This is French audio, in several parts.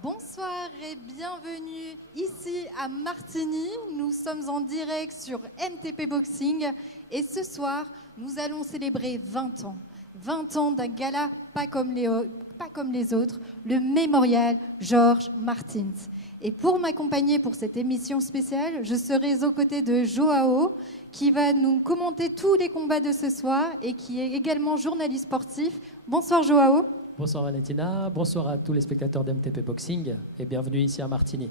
Bonsoir et bienvenue ici à Martigny. Nous sommes en direct sur MTP Boxing et ce soir, nous allons célébrer 20 ans. 20 ans d'un gala pas comme les autres, le mémorial Georges Martins. Et pour m'accompagner pour cette émission spéciale, je serai aux côtés de Joao qui va nous commenter tous les combats de ce soir et qui est également journaliste sportif. Bonsoir Joao. Bonsoir Valentina, bonsoir à tous les spectateurs d'MTP Boxing et bienvenue ici à Martigny.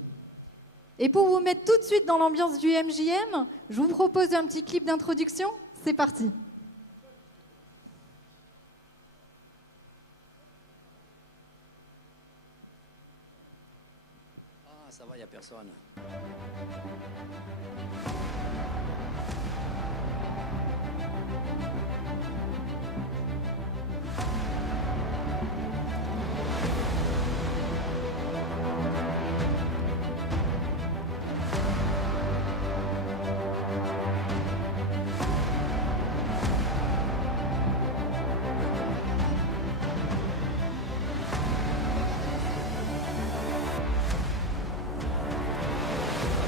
Et pour vous mettre tout de suite dans l'ambiance du MJM, je vous propose un petit clip d'introduction. C'est parti. Ah, ça va, il n'y a personne.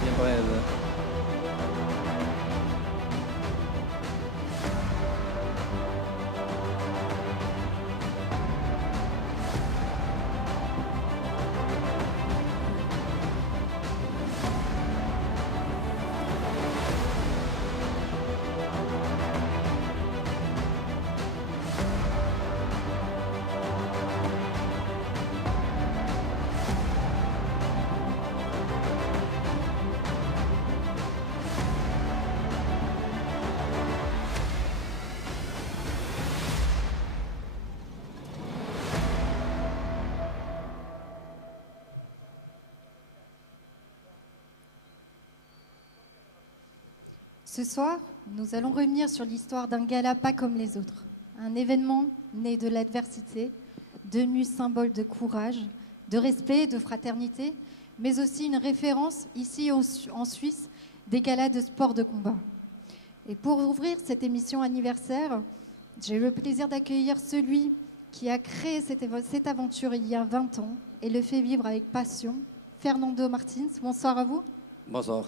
Bien breve. Ce soir, nous allons revenir sur l'histoire d'un gala pas comme les autres. Un événement né de l'adversité, devenu symbole de courage, de respect, de fraternité, mais aussi une référence ici en Suisse des galas de sport de combat. Et pour ouvrir cette émission anniversaire, j'ai eu le plaisir d'accueillir celui qui a créé cette aventure il y a 20 ans et le fait vivre avec passion, Fernando Martins. Bonsoir à vous. Bonsoir.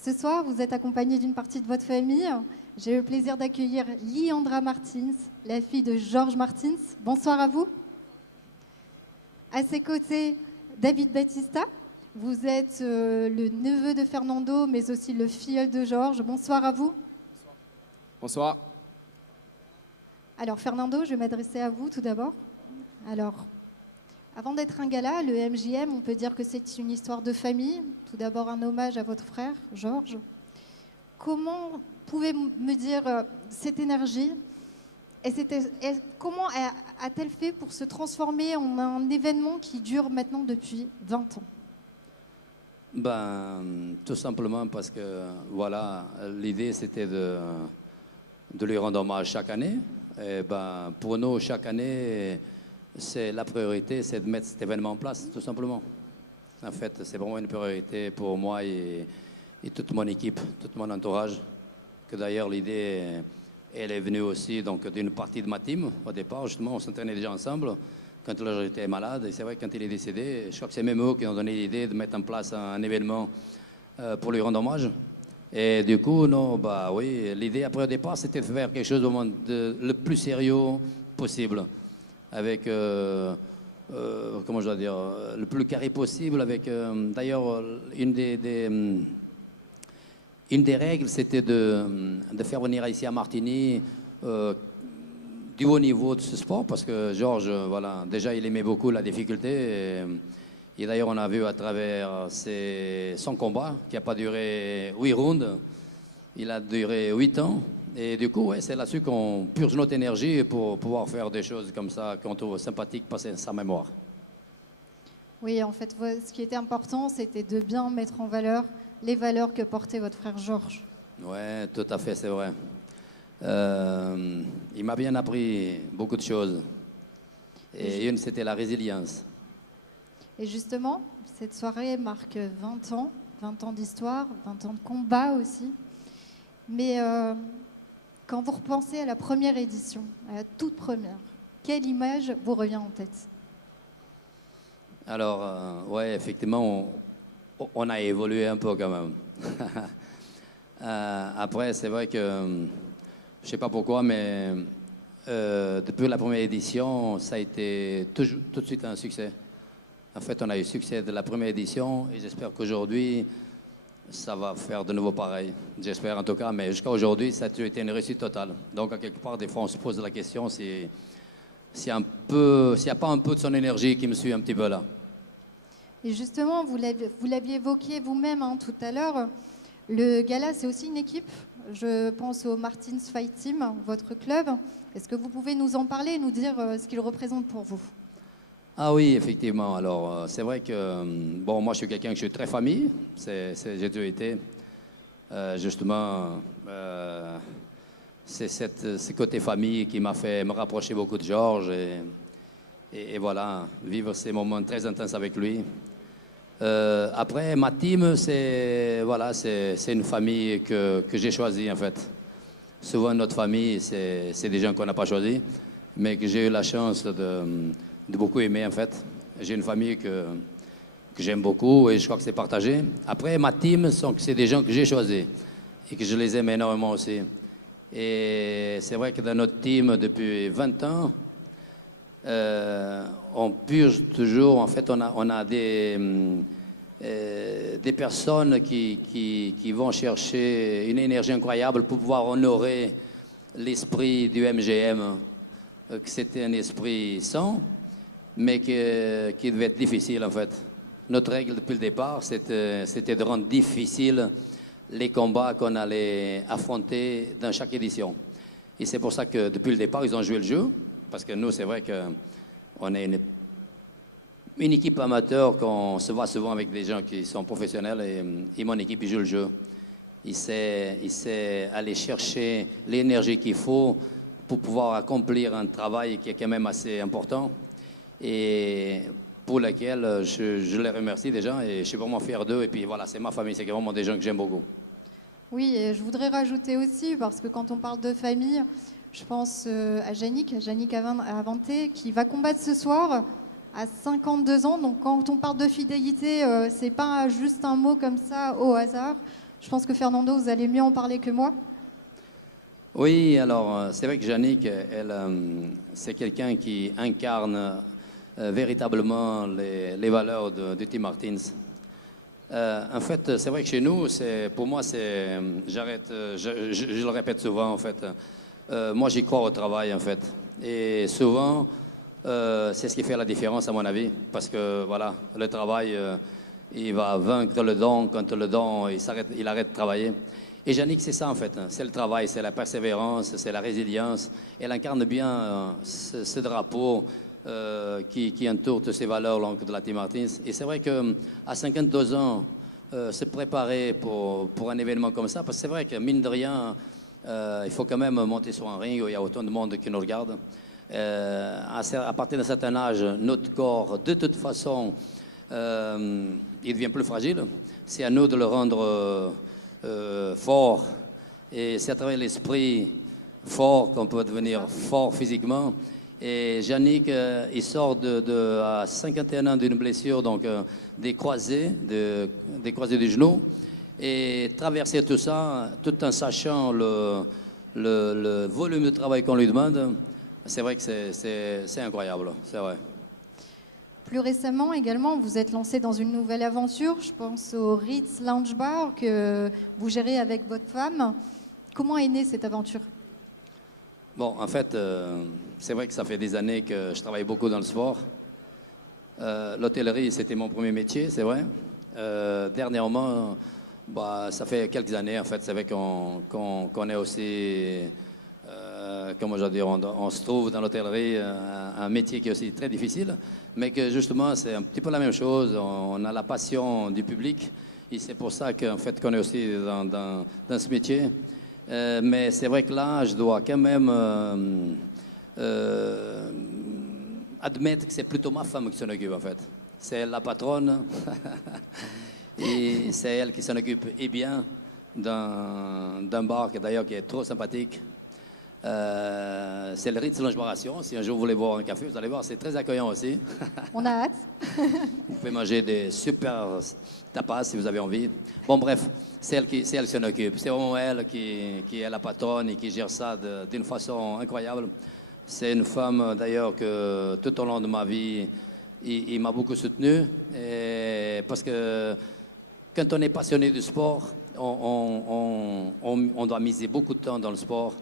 Ce soir, vous êtes accompagné d'une partie de votre famille. J'ai eu le plaisir d'accueillir Liandra Martins, la fille de Georges Martins. Bonsoir à vous. À ses côtés, David Batista. Vous êtes le neveu de Fernando, mais aussi le filleul de Georges. Bonsoir à vous. Bonsoir. Alors, Fernando, je vais m'adresser à vous tout d'abord. Alors, avant d'être un gala, le MJM, on peut dire que c'est une histoire de famille. Tout d'abord, un hommage à votre frère, Georges. Comment pouvez-vous me dire cette énergie et comment a-t-elle fait pour se transformer en un événement qui dure maintenant depuis 20 ans? Tout simplement parce que, voilà, l'idée c'était de lui rendre hommage chaque année. Et pour nous, chaque année, c'est la priorité, c'est de mettre cet événement en place, tout simplement. En fait, c'est vraiment une priorité pour moi et toute mon équipe, tout mon entourage. Que d'ailleurs, l'idée, elle est venue aussi donc d'une partie de ma team. Au départ, justement, on s'entraînait déjà ensemble quand j'étais malade. Et c'est vrai, quand il est décédé, je crois que c'est même eux qui ont donné l'idée de mettre en place un événement pour lui rendre hommage. Et du coup, oui, l'idée après au départ, c'était de faire quelque chose le plus sérieux possible. Avec, comment je dois dire, le plus carré possible. Avec, d'ailleurs, une des règles, c'était de faire venir ici à Martigny du haut niveau de ce sport, parce que Georges, voilà, déjà, il aimait beaucoup la difficulté. Et d'ailleurs, on a vu à travers son combat, qui n'a pas duré 8 rounds, il a duré 8 ans. Et du coup, ouais, c'est là-dessus qu'on purge notre énergie pour pouvoir faire des choses comme ça qu'on trouve sympathiques, passer sa mémoire. Oui, en fait, ce qui était important, c'était de bien mettre en valeur les valeurs que portait votre frère Georges. Oui, tout à fait, c'est vrai. Il m'a bien appris beaucoup de choses. Et une, c'était la résilience. Et justement, cette soirée marque 20 ans d'histoire, 20 ans de combat aussi. Mais quand vous repensez à la première édition, à la toute première, quelle image vous revient en tête? Alors, ouais, effectivement, on a évolué un peu quand même. Après, c'est vrai que, je ne sais pas pourquoi, mais depuis la première édition, ça a été tout de suite un succès. En fait, on a eu succès de la première édition et j'espère qu'aujourd'hui, ça va faire de nouveau pareil. J'espère en tout cas, mais jusqu'à aujourd'hui, ça a été une réussite totale. Donc, à quelque part, des fois, on se pose la question s'il n'y a pas un peu de son énergie qui me suit un petit peu là. Et justement, vous l'aviez évoqué vous-même hein, tout à l'heure, le gala, c'est aussi une équipe. Je pense au Martins Fight Team, votre club. Est-ce que vous pouvez nous en parler et nous dire ce qu'il représente pour vous? Ah oui, effectivement. Alors, c'est vrai que, bon, moi, je suis quelqu'un que je suis très famille. J'ai toujours été. Justement, c'est ce côté famille qui m'a fait me rapprocher beaucoup de Georges et voilà, vivre ces moments très intenses avec lui. Après, ma team, c'est une famille que j'ai choisie en fait. Souvent, notre famille, c'est des gens qu'on n'a pas choisis, mais que j'ai eu la chance de beaucoup aimer en fait. J'ai une famille que j'aime beaucoup et je crois que c'est partagé. Après, ma team, c'est des gens que j'ai choisis et que je les aime énormément aussi. Et c'est vrai que dans notre team, depuis 20 ans, on purge toujours, en fait, on a des personnes qui vont chercher une énergie incroyable pour pouvoir honorer l'esprit du MGM, que c'était un esprit sain, mais qui devait être difficile, en fait. Notre règle depuis le départ, c'était de rendre difficile les combats qu'on allait affronter dans chaque édition. Et c'est pour ça que depuis le départ, ils ont joué le jeu. Parce que nous, c'est vrai qu'on est une équipe amateur, qu'on se voit souvent avec des gens qui sont professionnels et mon équipe, il joue le jeu. Il sait aller chercher l'énergie qu'il faut pour pouvoir accomplir un travail qui est quand même assez important et pour lequel je les remercie déjà et je suis vraiment fier d'eux. Et puis voilà, c'est ma famille, c'est vraiment des gens que j'aime beaucoup. Oui, et je voudrais rajouter aussi, parce que quand on parle de famille, je pense à Yannick Avanté, qui va combattre ce soir à 52 ans. Donc quand on parle de fidélité, c'est pas juste un mot comme ça au hasard. Je pense que Fernando, vous allez mieux en parler que moi. Oui, alors c'est vrai que Yannick, c'est quelqu'un qui incarne véritablement les valeurs de Tim Martins. En fait, c'est vrai que chez nous, pour moi, je le répète souvent, en fait. Moi, j'y crois au travail, en fait. Et souvent, c'est ce qui fait la différence, à mon avis. Parce que, voilà, le travail, il va vaincre le don quand le don, il arrête de travailler. Et Yannick, c'est ça, en fait. C'est le travail, c'est la persévérance, c'est la résilience. Elle incarne bien ce drapeau qui entoure toutes ces valeurs de la Tim Martins. Et c'est vrai qu'à 52 ans, se préparer pour un événement comme ça, parce que c'est vrai que, mine de rien, il faut quand même monter sur un ring où il y a autant de monde qui nous regarde. À partir d'un certain âge, notre corps, de toute façon, il devient plus fragile. C'est à nous de le rendre fort. Et c'est à travers l'esprit fort qu'on peut devenir fort physiquement. Et Yannick, il sort à 51 ans d'une blessure, donc des croisés du genou. Et traverser tout ça, tout en sachant le volume de travail qu'on lui demande, c'est vrai que c'est incroyable, c'est vrai. Plus récemment également, vous êtes lancé dans une nouvelle aventure. Je pense au Ritz Lounge Bar que vous gérez avec votre femme. Comment est née cette aventure? Bon, en fait, c'est vrai que ça fait des années que je travaille beaucoup dans le sport. L'hôtellerie, c'était mon premier métier, c'est vrai. Dernièrement, ça fait quelques années, en fait, c'est vrai qu'on est aussi, comment je veux dire, on se trouve dans l'hôtellerie, un métier qui est aussi très difficile, mais que justement, c'est un petit peu la même chose. On a la passion du public et c'est pour ça qu'en fait, qu'on est aussi dans ce métier. Mais c'est vrai que là, je dois quand même admettre que c'est plutôt ma femme qui s'en occupe, en fait. C'est la patronne et c'est elle qui s'en occupe et bien d'un bar qui d'ailleurs qui est trop sympathique. C'est le Ritz Lounge Bar. Si un jour vous voulez boire un café, vous allez voir, c'est très accueillant aussi. On a hâte. Vous pouvez manger des super tapas si vous avez envie. Bon, bref, c'est elle qui s'en occupe. C'est vraiment elle qui est la patronne et qui gère ça d'une façon incroyable. C'est une femme, d'ailleurs, que tout au long de ma vie, il m'a beaucoup soutenu. Parce que quand on est passionné du sport, on doit miser beaucoup de temps dans le sport.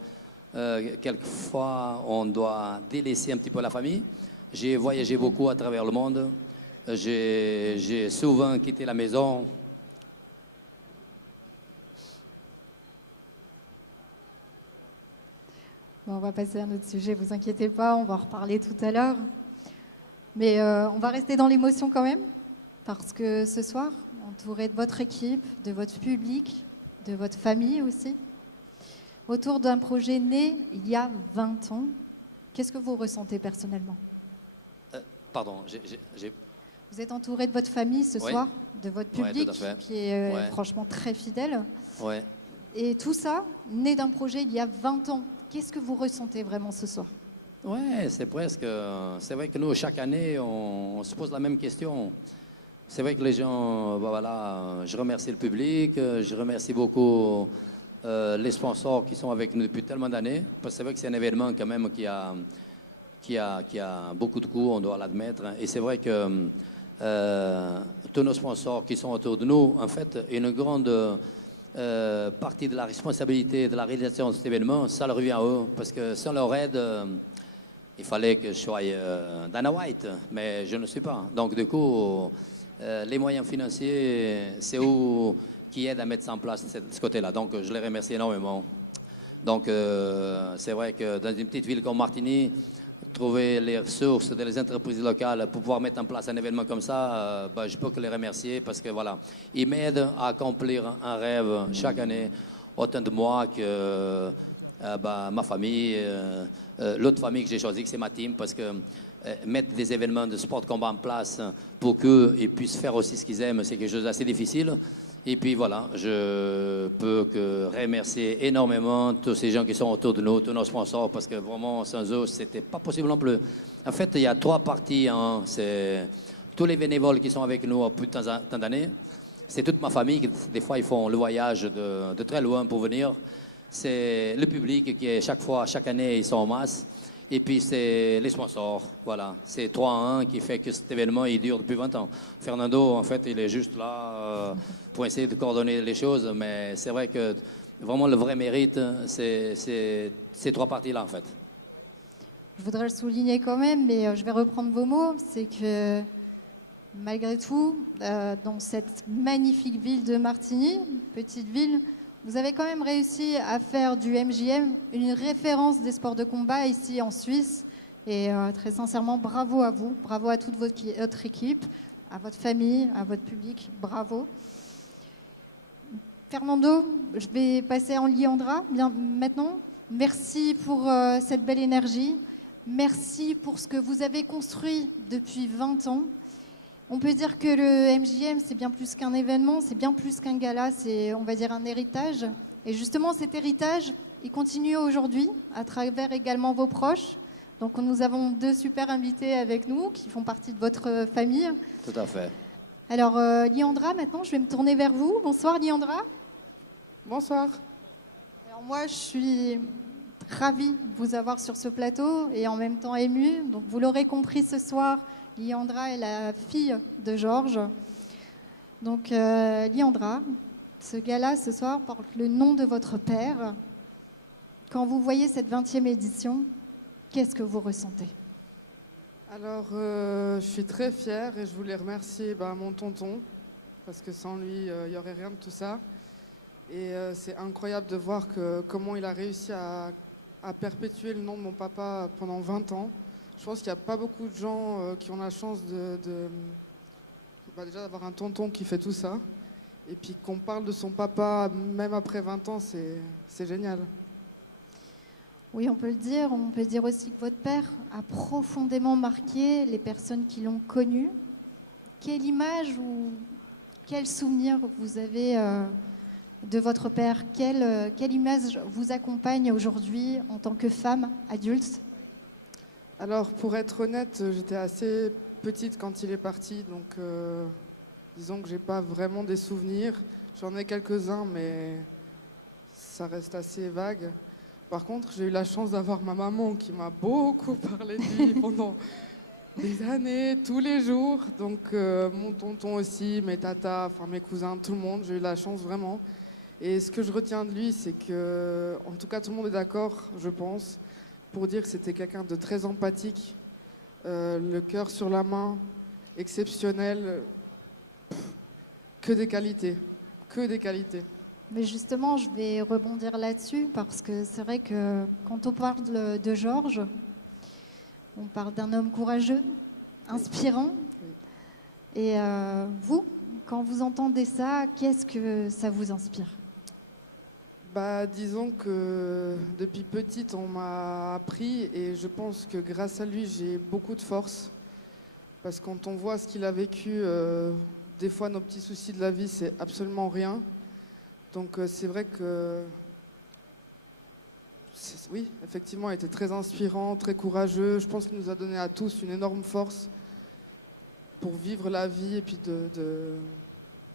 Quelquefois, on doit délaisser un petit peu la famille. J'ai voyagé beaucoup à travers le monde. J'ai souvent quitté la maison. Bon, on va passer à un autre sujet, vous inquiétez pas, on va en reparler tout à l'heure. Mais on va rester dans l'émotion quand même, parce que ce soir, entouré de votre équipe, de votre public, de votre famille aussi, autour d'un projet né il y a 20 ans, qu'est-ce que vous ressentez personnellement? Pardon, Vous êtes entouré de votre famille ce Oui. soir, de votre public, tout à fait. qui est Ouais. franchement très fidèle. Ouais. Et tout ça, né d'un projet il y a 20 ans. Qu'est-ce que vous ressentez vraiment ce soir? Ouais, c'est presque. C'est vrai que nous, chaque année, on se pose la même question. C'est vrai que les gens, voilà, je remercie le public, je remercie beaucoup les sponsors qui sont avec nous depuis tellement d'années. Parce que c'est vrai que c'est un événement quand même qui a beaucoup de coûts, on doit l'admettre. Et c'est vrai que tous nos sponsors qui sont autour de nous, en fait, une grande partie de la responsabilité de la réalisation de cet événement, ça leur revient à eux. Parce que sans leur aide, il fallait que je sois Dana White, mais je ne suis pas. Donc du coup, les moyens financiers, c'est eux qui aident à mettre ça en place de ce côté-là. Donc je les remercie énormément. Donc c'est vrai que dans une petite ville comme Martigny, trouver les ressources des entreprises locales pour pouvoir mettre en place un événement comme ça, je peux que les remercier parce que voilà, ils m'aident à accomplir un rêve chaque année, autant de moi que ma famille, l'autre famille que j'ai choisie, que c'est ma team, parce que mettre des événements de sport de combat en place pour qu'ils puissent faire aussi ce qu'ils aiment, c'est quelque chose d'assez difficile. Et puis voilà, je peux que remercier énormément tous ces gens qui sont autour de nous, tous nos sponsors, parce que vraiment, sans eux, c'était pas possible non plus. En fait, il y a 3 parties. Hein. C'est tous les bénévoles qui sont avec nous depuis tant d'années. C'est toute ma famille qui, des fois, ils font le voyage de très loin pour venir. C'est le public qui est chaque année, ils sont en masse. Et puis, c'est les sponsors. Voilà. C'est 3 en 1 qui fait que cet événement, il dure depuis 20 ans. Fernando, en fait, il est juste là pour essayer de coordonner les choses. Mais c'est vrai que vraiment, le vrai mérite, c'est ces 3 parties-là, en fait. Je voudrais le souligner quand même, mais je vais reprendre vos mots. C'est que malgré tout, dans cette magnifique ville de Martigny, petite ville, vous avez quand même réussi à faire du MJM une référence des sports de combat ici en Suisse. Et très sincèrement, bravo à vous, bravo à toute votre équipe, à votre famille, à votre public, bravo. Fernando, je vais passer en Liandra bien maintenant. Merci pour cette belle énergie. Merci pour ce que vous avez construit depuis 20 ans. On peut dire que le MJM, c'est bien plus qu'un événement, c'est bien plus qu'un gala, c'est, on va dire, un héritage. Et justement, cet héritage, il continue aujourd'hui, à travers également vos proches. Donc, nous avons 2 super invités avec nous, qui font partie de votre famille. Tout à fait. Alors, Liandra, maintenant, je vais me tourner vers vous. Bonsoir, Liandra. Bonsoir. Alors, moi, je suis ravie de vous avoir sur ce plateau et en même temps émue. Donc, vous l'aurez compris ce soir, Liandra est la fille de Georges. Donc, Liandra, ce gala ce soir porte le nom de votre père. Quand vous voyez cette 20e édition, qu'est-ce que vous ressentez? Alors, je suis très fière et je voulais remercier mon tonton, parce que sans lui, il n'y aurait rien de tout ça. Et c'est incroyable de voir comment il a réussi à perpétuer le nom de mon papa pendant 20 ans. Je pense qu'il n'y a pas beaucoup de gens qui ont la chance déjà d'avoir un tonton qui fait tout ça. Et puis qu'on parle de son papa, même après 20 ans, c'est génial. Oui, on peut le dire. On peut dire aussi que votre père a profondément marqué les personnes qui l'ont connu. Quelle image ou quel souvenir vous avez de votre père? Quelle image vous accompagne aujourd'hui en tant que femme adulte? Alors, pour être honnête, j'étais assez petite quand il est parti, donc disons que j'ai pas vraiment des souvenirs. J'en ai quelques-uns, mais ça reste assez vague. Par contre, j'ai eu la chance d'avoir ma maman qui m'a beaucoup parlé de lui pendant des années, tous les jours. Donc mon tonton aussi, mes tatas, enfin mes cousins, tout le monde, j'ai eu la chance vraiment. Et ce que je retiens de lui, c'est que, en tout cas, tout le monde est d'accord, je pense, pour dire que c'était quelqu'un de très empathique, le cœur sur la main, exceptionnel, que des qualités, que des qualités. Mais justement, je vais rebondir là-dessus parce que c'est vrai que quand on parle de Georges, on parle d'un homme courageux, inspirant. Oui. Et vous, quand vous entendez ça, qu'est-ce que ça vous inspire? Bah, disons que depuis petite, on m'a appris et je pense que grâce à lui, j'ai beaucoup de force. Parce que quand on voit ce qu'il a vécu, des fois, nos petits soucis de la vie, c'est absolument rien. Donc c'est vrai que, oui, effectivement, il était très inspirant, très courageux. Je pense qu'il nous a donné à tous une énorme force pour vivre la vie et puis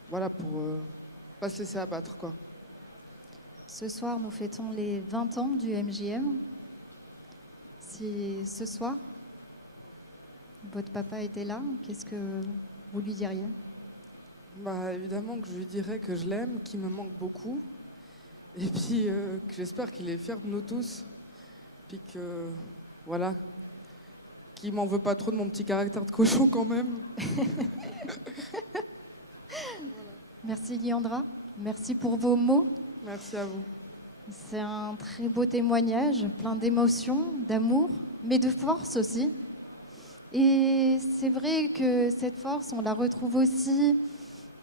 voilà, pour pas se laisser abattre, quoi. Ce soir, nous fêtons les 20 ans du MJM. Si ce soir, votre papa était là, qu'est-ce que vous lui diriez? Bah, évidemment que je lui dirais que je l'aime, qu'il me manque beaucoup. Et puis que j'espère qu'il est fier de nous tous. Puis que, voilà, qu'il m'en veut pas trop de mon petit caractère de cochon quand même. Merci Liandra, merci pour vos mots. Merci à vous. C'est un très beau témoignage, plein d'émotions, d'amour, mais de force aussi. Et c'est vrai que cette force, on la retrouve aussi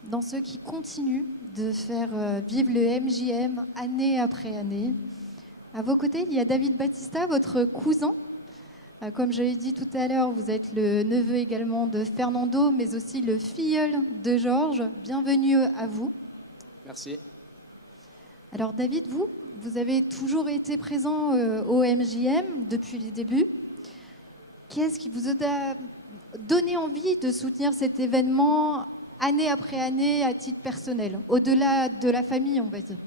dans ceux qui continuent de faire vivre le MJM année après année. À vos côtés, il y a David Battista, votre cousin. Comme je l'ai dit tout à l'heure, vous êtes le neveu également de Fernando, mais aussi le filleul de Georges. Bienvenue à vous. Merci. Alors David, vous avez toujours été présent au MJM depuis les débuts. Qu'est-ce qui vous a donné envie de soutenir cet événement année après année à titre personnel, au-delà de la famille, on va dire?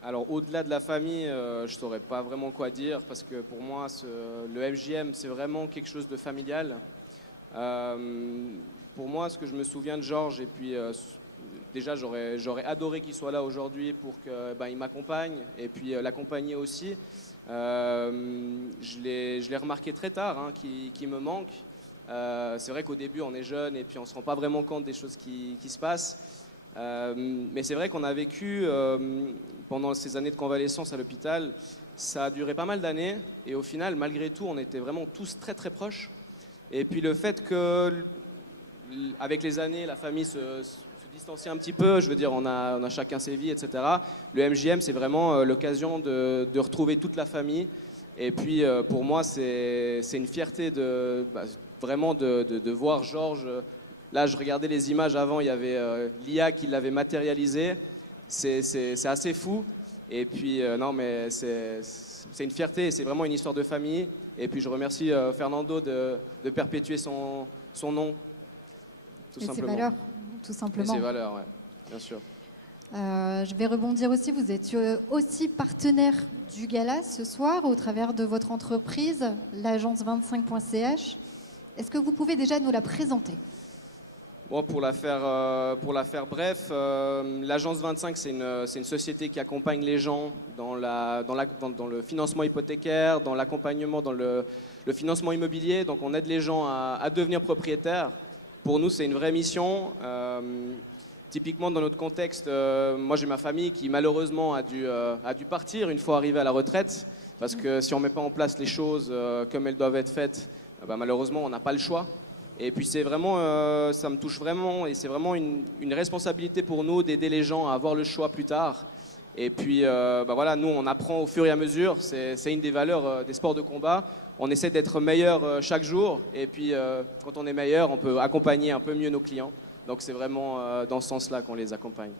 Alors au-delà de la famille, je ne saurais pas vraiment quoi dire parce que pour moi, le MJM, c'est vraiment quelque chose de familial. Pour moi, ce que je me souviens de Georges, et puis déjà j'aurais adoré qu'il soit là aujourd'hui pour qu'il m'accompagne et puis l'accompagner aussi. Je l'ai remarqué très tard qu'il me manque. C'est vrai qu'au début on est jeune et puis on ne se rend pas vraiment compte des choses qui se passent. Mais c'est vrai qu'on a vécu pendant ces années de convalescence à l'hôpital, ça a duré pas mal d'années et au final malgré tout on était vraiment tous très très proches. Et puis le fait que avec les années la famille se distancier un petit peu, je veux dire on a chacun ses vies, etc. Le MJM c'est vraiment l'occasion de retrouver toute la famille et puis pour moi c'est une fierté vraiment de voir Georges. Là je regardais les images avant, il y avait l'IA qui l'avait matérialisé, c'est assez fou et puis non mais c'est une fierté, c'est vraiment une histoire de famille et puis je remercie Fernando de perpétuer son nom tout Et simplement. ses valeurs, tout simplement. Et ses valeurs, ouais, bien sûr. Je vais rebondir aussi, vous êtes aussi partenaire du gala ce soir au travers de votre entreprise, l'agence 25.ch. Est-ce que vous pouvez déjà nous la présenter? Bon, pour la faire bref, l'agence 25, c'est une société qui accompagne les gens dans le financement hypothécaire, dans l'accompagnement, dans le financement immobilier. Donc on aide les gens à devenir propriétaires. Pour nous, c'est une vraie mission. Typiquement, dans notre contexte, moi j'ai ma famille qui malheureusement a dû partir une fois arrivée à la retraite. Parce que si on ne met pas en place les choses comme elles doivent être faites, malheureusement on n'a pas le choix. Et puis c'est vraiment, ça me touche vraiment et c'est vraiment une responsabilité pour nous d'aider les gens à avoir le choix plus tard. Et puis voilà, nous on apprend au fur et à mesure, c'est une des valeurs des sports de combat. On essaie d'être meilleur chaque jour et puis quand on est meilleur, on peut accompagner un peu mieux nos clients. Donc c'est vraiment dans ce sens-là qu'on les accompagne.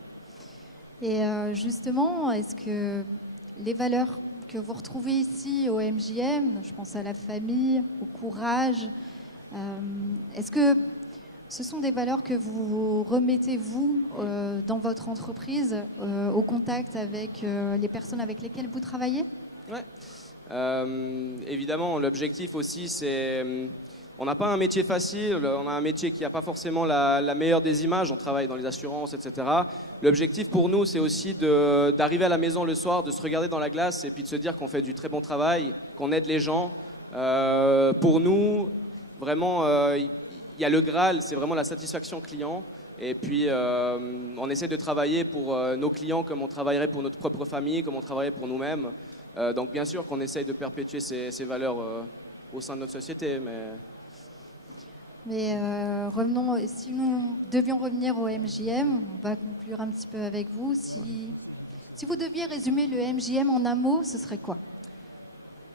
Et justement, est-ce que les valeurs que vous retrouvez ici au MJM, je pense à la famille, au courage, Est-ce que ce sont des valeurs que vous remettez, vous, dans votre entreprise, au contact avec les personnes avec lesquelles vous travaillez? Ouais. Évidemment, l'objectif aussi, c'est... On n'a pas un métier facile, on a un métier qui n'a pas forcément la meilleure des images, on travaille dans les assurances, etc. L'objectif pour nous, c'est aussi d'arriver à la maison le soir, de se regarder dans la glace et puis de se dire qu'on fait du très bon travail, qu'on aide les gens. Pour nous, vraiment, il y a le Graal, c'est vraiment la satisfaction client. Et puis, on essaie de travailler pour nos clients comme on travaillerait pour notre propre famille, comme on travaillerait pour nous-mêmes. Donc, bien sûr qu'on essaye de perpétuer ces valeurs au sein de notre société. Mais revenons, si nous devions revenir au MJM, on va conclure un petit peu avec vous. Si vous deviez résumer le MJM en un mot, ce serait quoi?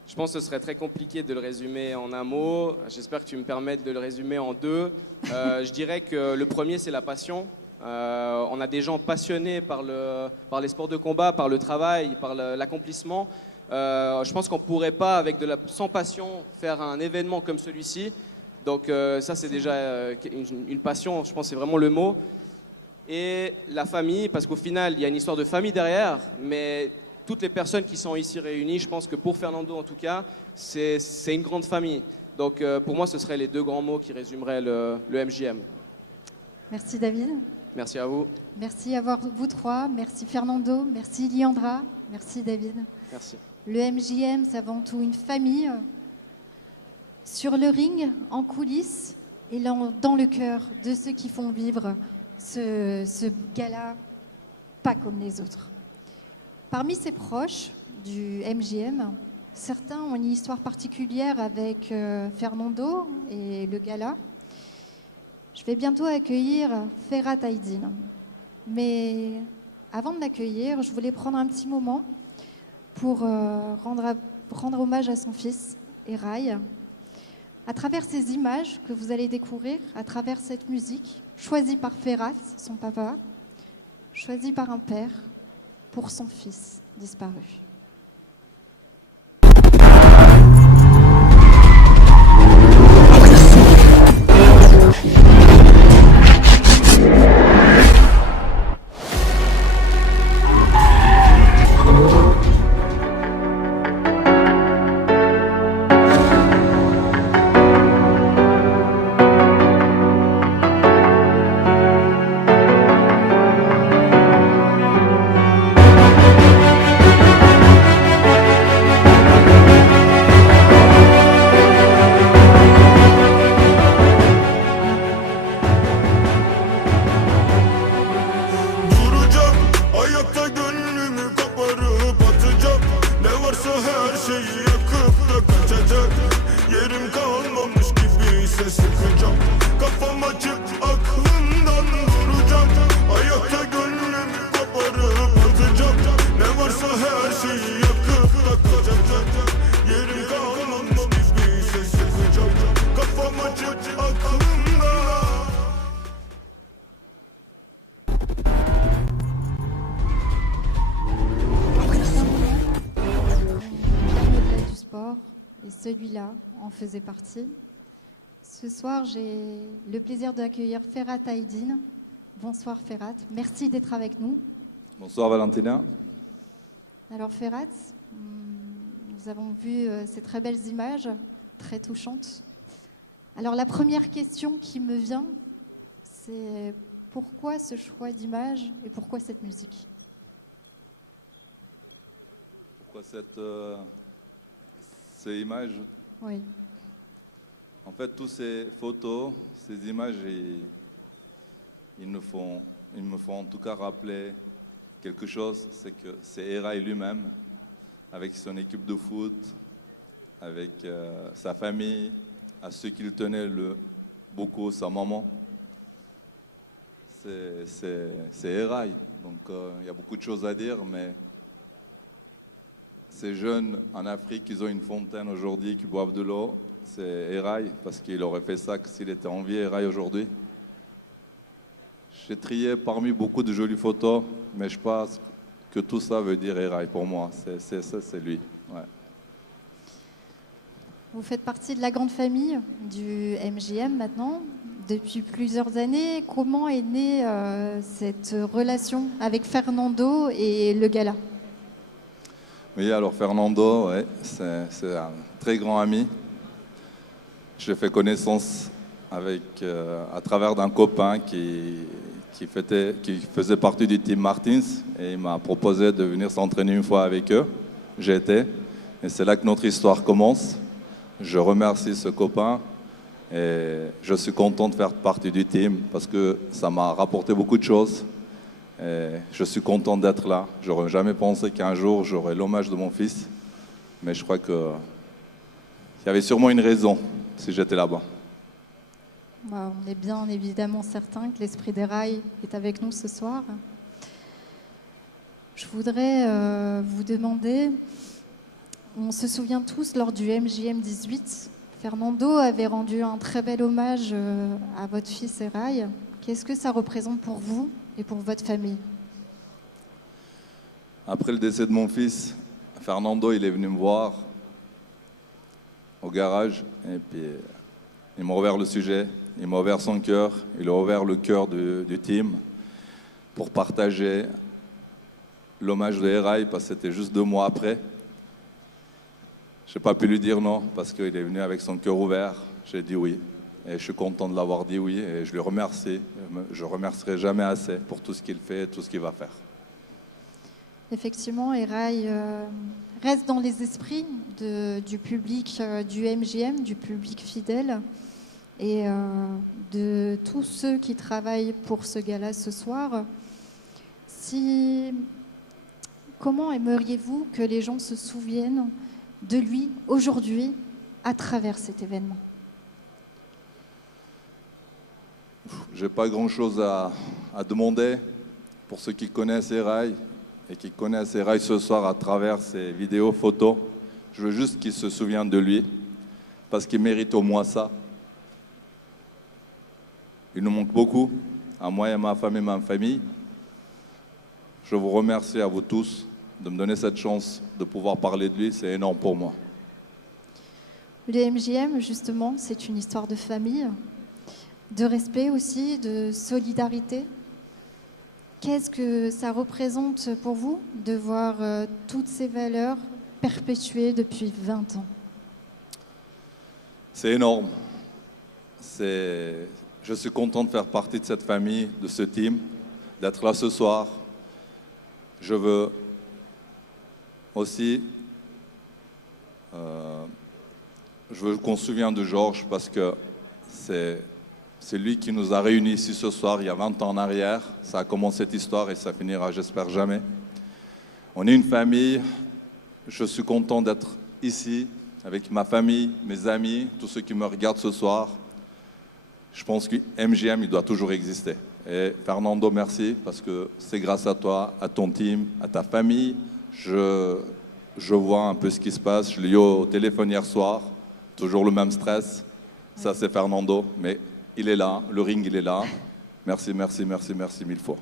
Je pense que ce serait très compliqué de le résumer en un mot. J'espère que tu me permettes de le résumer en deux. Je dirais que le premier, c'est la passion. On a des gens passionnés par les sports de combat, par le travail, par l'accomplissement. Je pense qu'on ne pourrait pas, sans passion, faire un événement comme celui-ci. Donc ça, c'est déjà une passion, je pense que c'est vraiment le mot. Et la famille, parce qu'au final, il y a une histoire de famille derrière, mais toutes les personnes qui sont ici réunies, je pense que pour Fernando en tout cas, c'est une grande famille. Donc pour moi, ce seraient les deux grands mots qui résumeraient le MJM. Merci David. Merci à vous. Merci à vous trois. Merci Fernando. Merci Liandra. Merci David. Merci. Le MJM, c'est avant tout une famille. Sur le ring, en coulisses et dans le cœur de ceux qui font vivre ce gala pas comme les autres. Parmi ses proches du MJM, certains ont une histoire particulière avec Fernando et le gala. Je vais bientôt accueillir Ferhat Aydin. Mais avant de l'accueillir, je voulais prendre un petit moment pour rendre hommage à son fils, Eray. À travers ces images que vous allez découvrir, à travers cette musique, choisie par Ferhat, son papa, choisie par un père, pour son fils disparu. Celui-là en faisait partie. Ce soir, j'ai le plaisir d'accueillir Ferhat Aydin. Bonsoir Ferhat, merci d'être avec nous. Bonsoir Valentina. Alors Ferhat, nous avons vu ces très belles images, très touchantes. Alors la première question qui me vient, c'est pourquoi ce choix d'image et pourquoi cette musique? Pourquoi ces images? Oui. En fait, toutes ces photos, ces images, ils me font en tout cas rappeler quelque chose, c'est que c'est Eray lui-même, avec son équipe de foot, avec sa famille, à ceux qu'il tenait beaucoup, sa maman. C'est Eray. Donc il y a beaucoup de choses à dire, mais ces jeunes en Afrique, ils ont une fontaine aujourd'hui, qui boivent de l'eau. C'est Eray, parce qu'il aurait fait ça s'il était en vie, Eray, aujourd'hui. J'ai trié parmi beaucoup de jolies photos, mais je pense que tout ça veut dire Eray pour moi. C'est ça, c'est lui. Ouais. Vous faites partie de la grande famille du MJM maintenant, depuis plusieurs années. Comment est née cette relation avec Fernando et le gala? Oui, alors Fernando, ouais, c'est un très grand ami. J'ai fait connaissance avec, à travers d'un copain qui faisait partie du team Martins et il m'a proposé de venir s'entraîner une fois avec eux. J'ai été et c'est là que notre histoire commence. Je remercie ce copain et je suis content de faire partie du team parce que ça m'a rapporté beaucoup de choses. Et je suis content d'être là. J'aurais jamais pensé qu'un jour j'aurais l'hommage de mon fils, mais je crois qu'il y avait sûrement une raison si j'étais là-bas. On est bien évidemment certain que l'esprit des rails est avec nous ce soir. Je voudrais vous demander, on se souvient tous lors du MJM 18, Fernando avait rendu un très bel hommage à votre fils Eraï. Qu'est-ce que ça représente pour vous et pour votre famille? Après le décès de mon fils, Fernando il est venu me voir au garage et puis il m'a ouvert le sujet, il m'a ouvert son cœur, il a ouvert le cœur du team pour partager l'hommage de Eraï parce que c'était juste 2 mois après. Je n'ai pas pu lui dire non parce qu'il est venu avec son cœur ouvert. J'ai dit oui et je suis content de l'avoir dit oui et je lui remercie. Je ne remercierai jamais assez pour tout ce qu'il fait et tout ce qu'il va faire. Effectivement, Eraï reste dans les esprits du public du MJM, du public fidèle et de tous ceux qui travaillent pour ce gala ce soir. Comment aimeriez-vous que les gens se souviennent de lui aujourd'hui à travers cet événement? J'ai pas grand-chose à demander pour ceux qui connaissent Eraï et qui connaissent Eraï ce soir à travers ses vidéos, photos. Je veux juste qu'ils se souviennent de lui parce qu'il mérite au moins ça. Il nous manque beaucoup, à moi et à ma femme et ma famille. Je vous remercie à vous tous de me donner cette chance de pouvoir parler de lui, c'est énorme pour moi. Le MJM, justement, c'est une histoire de famille, de respect aussi, de solidarité. Qu'est-ce que ça représente pour vous de voir toutes ces valeurs perpétuées depuis 20 ans? C'est énorme. Je suis content de faire partie de cette famille, de ce team, d'être là ce soir. Je veux aussi, je veux qu'on se souvienne de Georges parce que c'est lui qui nous a réunis ici ce soir, il y a 20 ans en arrière. Ça a commencé cette histoire et ça finira, j'espère, jamais. On est une famille. Je suis content d'être ici avec ma famille, mes amis, tous ceux qui me regardent ce soir. Je pense que MJM, il doit toujours exister. Et Fernando, merci, parce que c'est grâce à toi, à ton team, à ta famille. Je vois un peu ce qui se passe. Je l'ai eu au téléphone hier soir. Toujours le même stress. Ça, c'est Fernando. Mais il est là. Le ring, il est là. Merci, merci, merci, merci 1000 fois.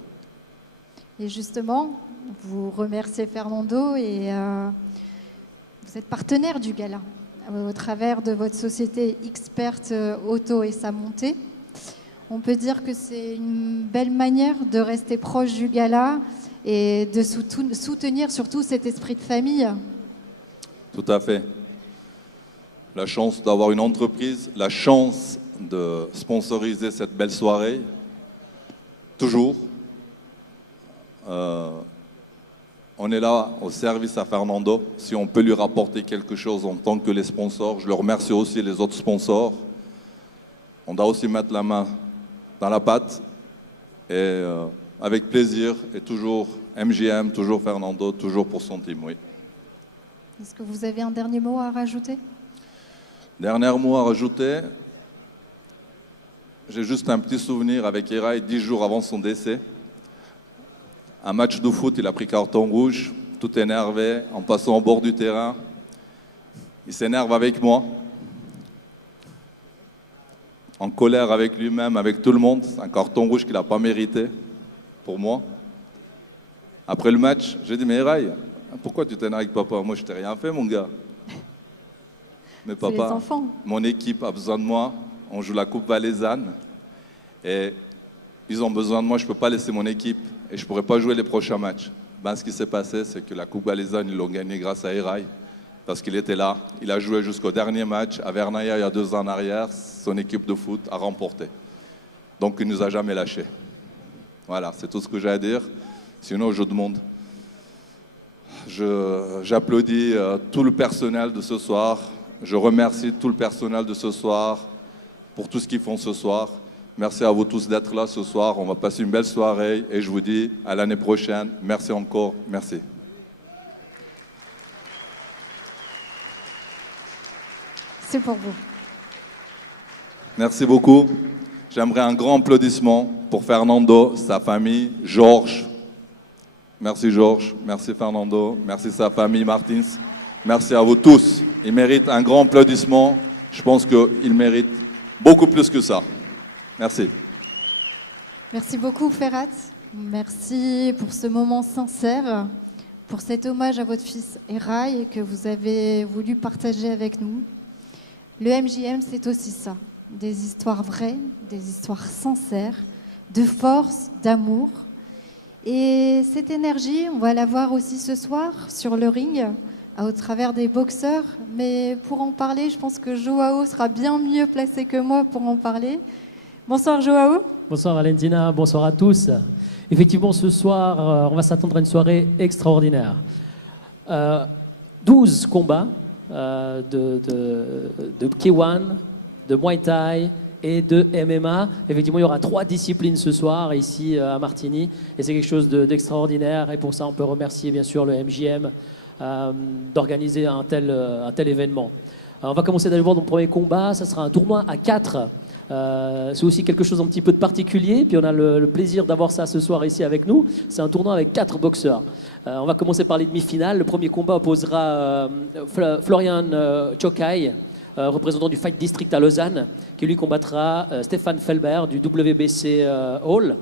Et justement, vous remerciez Fernando et vous êtes partenaire du gala au travers de votre société Expert Auto et sa montée. On peut dire que c'est une belle manière de rester proche du gala et de soutenir surtout cet esprit de famille. Tout à fait. La chance d'avoir une entreprise, la chance de sponsoriser cette belle soirée, toujours. On est là au service à Fernando. Si on peut lui rapporter quelque chose en tant que les sponsors, je le remercie aussi les autres sponsors. On doit aussi mettre la main dans la pâte et avec plaisir et toujours MJM, toujours Fernando, toujours pour son team, oui. Est-ce que vous avez un dernier mot à rajouter? Dernier mot à rajouter, j'ai juste un petit souvenir avec Eraï 10 jours avant son décès. Un match de foot, il a pris carton rouge, tout énervé, en passant au bord du terrain. Il s'énerve avec moi, en colère avec lui-même, avec tout le monde. C'est un carton rouge qu'il n'a pas mérité pour moi. Après le match, j'ai dit, mais Eraï, pourquoi tu t'énerves avec papa? Moi, je t'ai rien fait, mon gars. Mais C'est les papa, enfants. mon équipe a besoin de moi. On joue la Coupe Valaisanne. Et ils ont besoin de moi. Je ne peux pas laisser mon équipe. Et je ne pourrai pas jouer les prochains matchs. Ce qui s'est passé, c'est que la Coupe Valaisanne, ils l'ont gagnée grâce à Eraï. Parce qu'il était là. Il a joué jusqu'au dernier match. À Vernaya, il y a 2 ans en arrière, son équipe de foot a remporté. Donc, il ne nous a jamais lâchés. Voilà, c'est tout ce que j'ai à dire. Sinon, je demande. J'applaudis tout le personnel de ce soir. Je remercie tout le personnel de ce soir pour tout ce qu'ils font ce soir. Merci à vous tous d'être là ce soir. On va passer une belle soirée et je vous dis à l'année prochaine. Merci encore. Merci. C'est pour vous. Merci beaucoup. J'aimerais un grand applaudissement pour Fernando, sa famille, Georges. Merci Georges, merci Fernando, merci sa famille Martins. Merci à vous tous. Il mérite un grand applaudissement. Je pense qu'il mérite beaucoup plus que ça. Merci. Merci beaucoup, Ferhat. Merci pour ce moment sincère, pour cet hommage à votre fils Eraï que vous avez voulu partager avec nous. Le MJM, c'est aussi ça. Des histoires vraies, des histoires sincères, de force, d'amour. Et cette énergie, on va la voir aussi ce soir sur le ring, au travers des boxeurs. Mais pour en parler, je pense que Joao sera bien mieux placé que moi pour en parler. Bonsoir Joao. Bonsoir Valentina, bonsoir à tous. Effectivement, ce soir, on va s'attendre à une soirée extraordinaire. 12 combats de K1, de Muay Thai et de MMA. Effectivement, il y aura 3 disciplines ce soir ici à Martigny et c'est quelque chose d'extraordinaire et pour ça on peut remercier bien sûr le MJM d'organiser un tel événement. Alors, on va commencer d'abord dans le premier combat, ça sera un tournoi à 4. C'est aussi quelque chose un petit peu de particulier, puis on a le plaisir d'avoir ça ce soir ici avec nous. C'est un tournoi avec 4 boxeurs. On va commencer par les demi-finales. Le premier combat opposera Florian Chokai, représentant du Fight District à Lausanne, qui lui combattra Stéphane Felber du WBC Hall.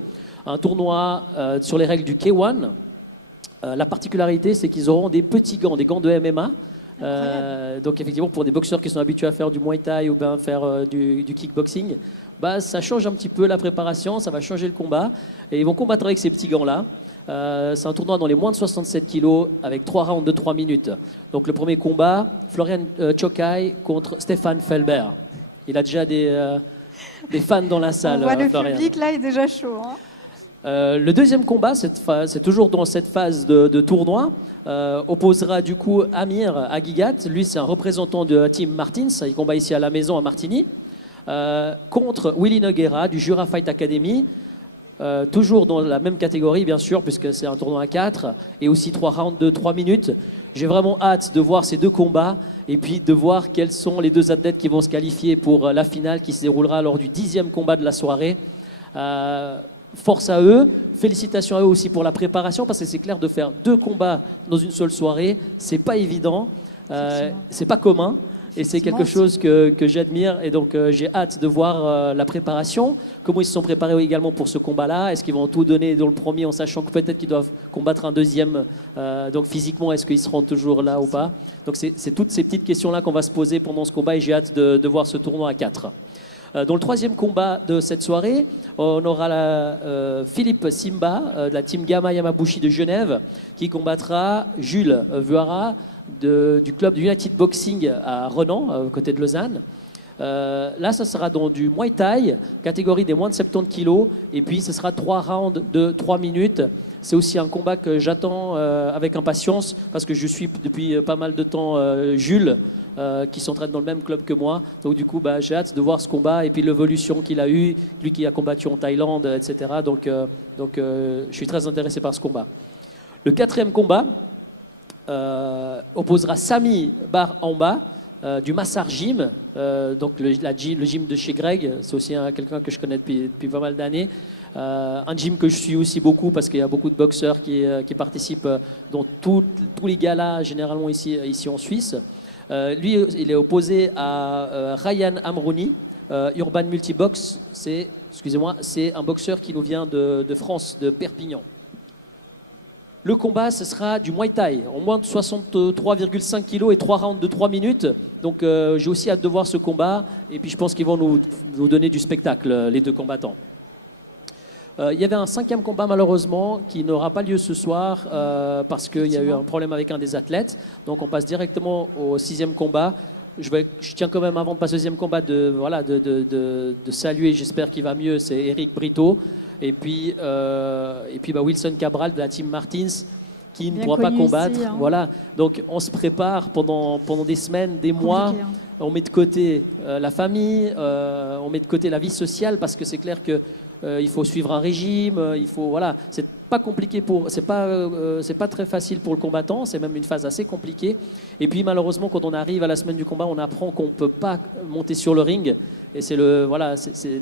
Un tournoi sur les règles du K1. La particularité, c'est qu'ils auront des petits gants, des gants de MMA. Donc effectivement, pour des boxeurs qui sont habitués à faire du Muay Thai ou bien faire du kickboxing, ça change un petit peu la préparation, ça va changer le combat. Et ils vont combattre avec ces petits gants-là. C'est un tournoi dans les moins de 67 kilos avec 3 rounds de 3 minutes. Donc le premier combat, Florian Chokai contre Stéphane Felber. Il a déjà des fans dans la salle. On voit le Florian. public là est déjà chaud. Hein. Le deuxième combat, c'est toujours dans cette phase de tournoi, opposera du coup Amir Aguigat. Lui, c'est un représentant de Team Martins. Il combat ici à la maison à Martigny. Contre Willy Noguera du Jura Fight Academy. Toujours dans la même catégorie, bien sûr, puisque c'est un tournoi à 4 et aussi 3 rounds de 3 minutes. J'ai vraiment hâte de voir ces 2 combats et puis de voir quels sont les 2 athlètes qui vont se qualifier pour la finale qui se déroulera lors du 10e combat de la soirée. Force à eux, félicitations à eux aussi pour la préparation parce que c'est clair de faire 2 combats dans une seule soirée, c'est pas évident, c'est pas commun et c'est quelque chose que j'admire et donc j'ai hâte de voir la préparation, comment ils se sont préparés également pour ce combat-là, est-ce qu'ils vont tout donner dans le premier en sachant que peut-être qu'ils doivent combattre un deuxième, donc physiquement est-ce qu'ils seront toujours là ou pas, donc c'est toutes ces petites questions-là qu'on va se poser pendant ce combat et j'ai hâte de voir ce tournoi à 4. Dans le 3e combat de cette soirée, on aura Philippe Simba de la team Gamma Yamabushi de Genève qui combattra Jules Vuara du club de United Boxing à Renan, côté de Lausanne. Là, ça sera dans du Muay Thai, catégorie des moins de 70 kilos, et puis ce sera 3 rounds de 3 minutes. C'est aussi un combat que j'attends avec impatience parce que je suis depuis pas mal de temps Jules, qui s'entraîne dans le même club que moi. Donc du coup, j'ai hâte de voir ce combat et puis l'évolution qu'il a eu, lui qui a combattu en Thaïlande, etc. Donc je suis très intéressé par ce combat. Le 4e combat opposera Sami Bar Amba du Massar Gym, donc le gym de chez Greg. C'est aussi quelqu'un que je connais depuis pas mal d'années. Un gym que je suis aussi beaucoup parce qu'il y a beaucoup de boxeurs qui participent dans tous les galas généralement ici en Suisse. Lui, il est opposé à Ryan Amrouni, Urban Multibox. C'est un boxeur qui nous vient de France, de Perpignan. Le combat, ce sera du Muay Thai, en moins de 63,5 kg et 3 rounds de 3 minutes. Donc j'ai aussi hâte de voir ce combat. Et puis je pense qu'ils vont nous donner du spectacle, les deux combattants. Il y avait un 5e combat malheureusement qui n'aura pas lieu ce soir parce qu'il y a eu un problème avec un des athlètes. Donc on passe directement au 6e combat. Je tiens quand même avant de passer au 6e combat de saluer, j'espère qu'il va mieux, c'est Eric Brito. Et puis Wilson Cabral de la team Martins qui ne pourra pas combattre. Ici, hein. Voilà. Donc on se prépare pendant des semaines, des mois. Hein. On met de côté la famille, on met de côté la vie sociale parce que c'est clair que il faut suivre un régime. C'est pas compliqué c'est pas très facile pour le combattant. C'est même une phase assez compliquée. Et puis malheureusement quand on arrive à la semaine du combat, on apprend qu'on peut pas monter sur le ring. Et c'est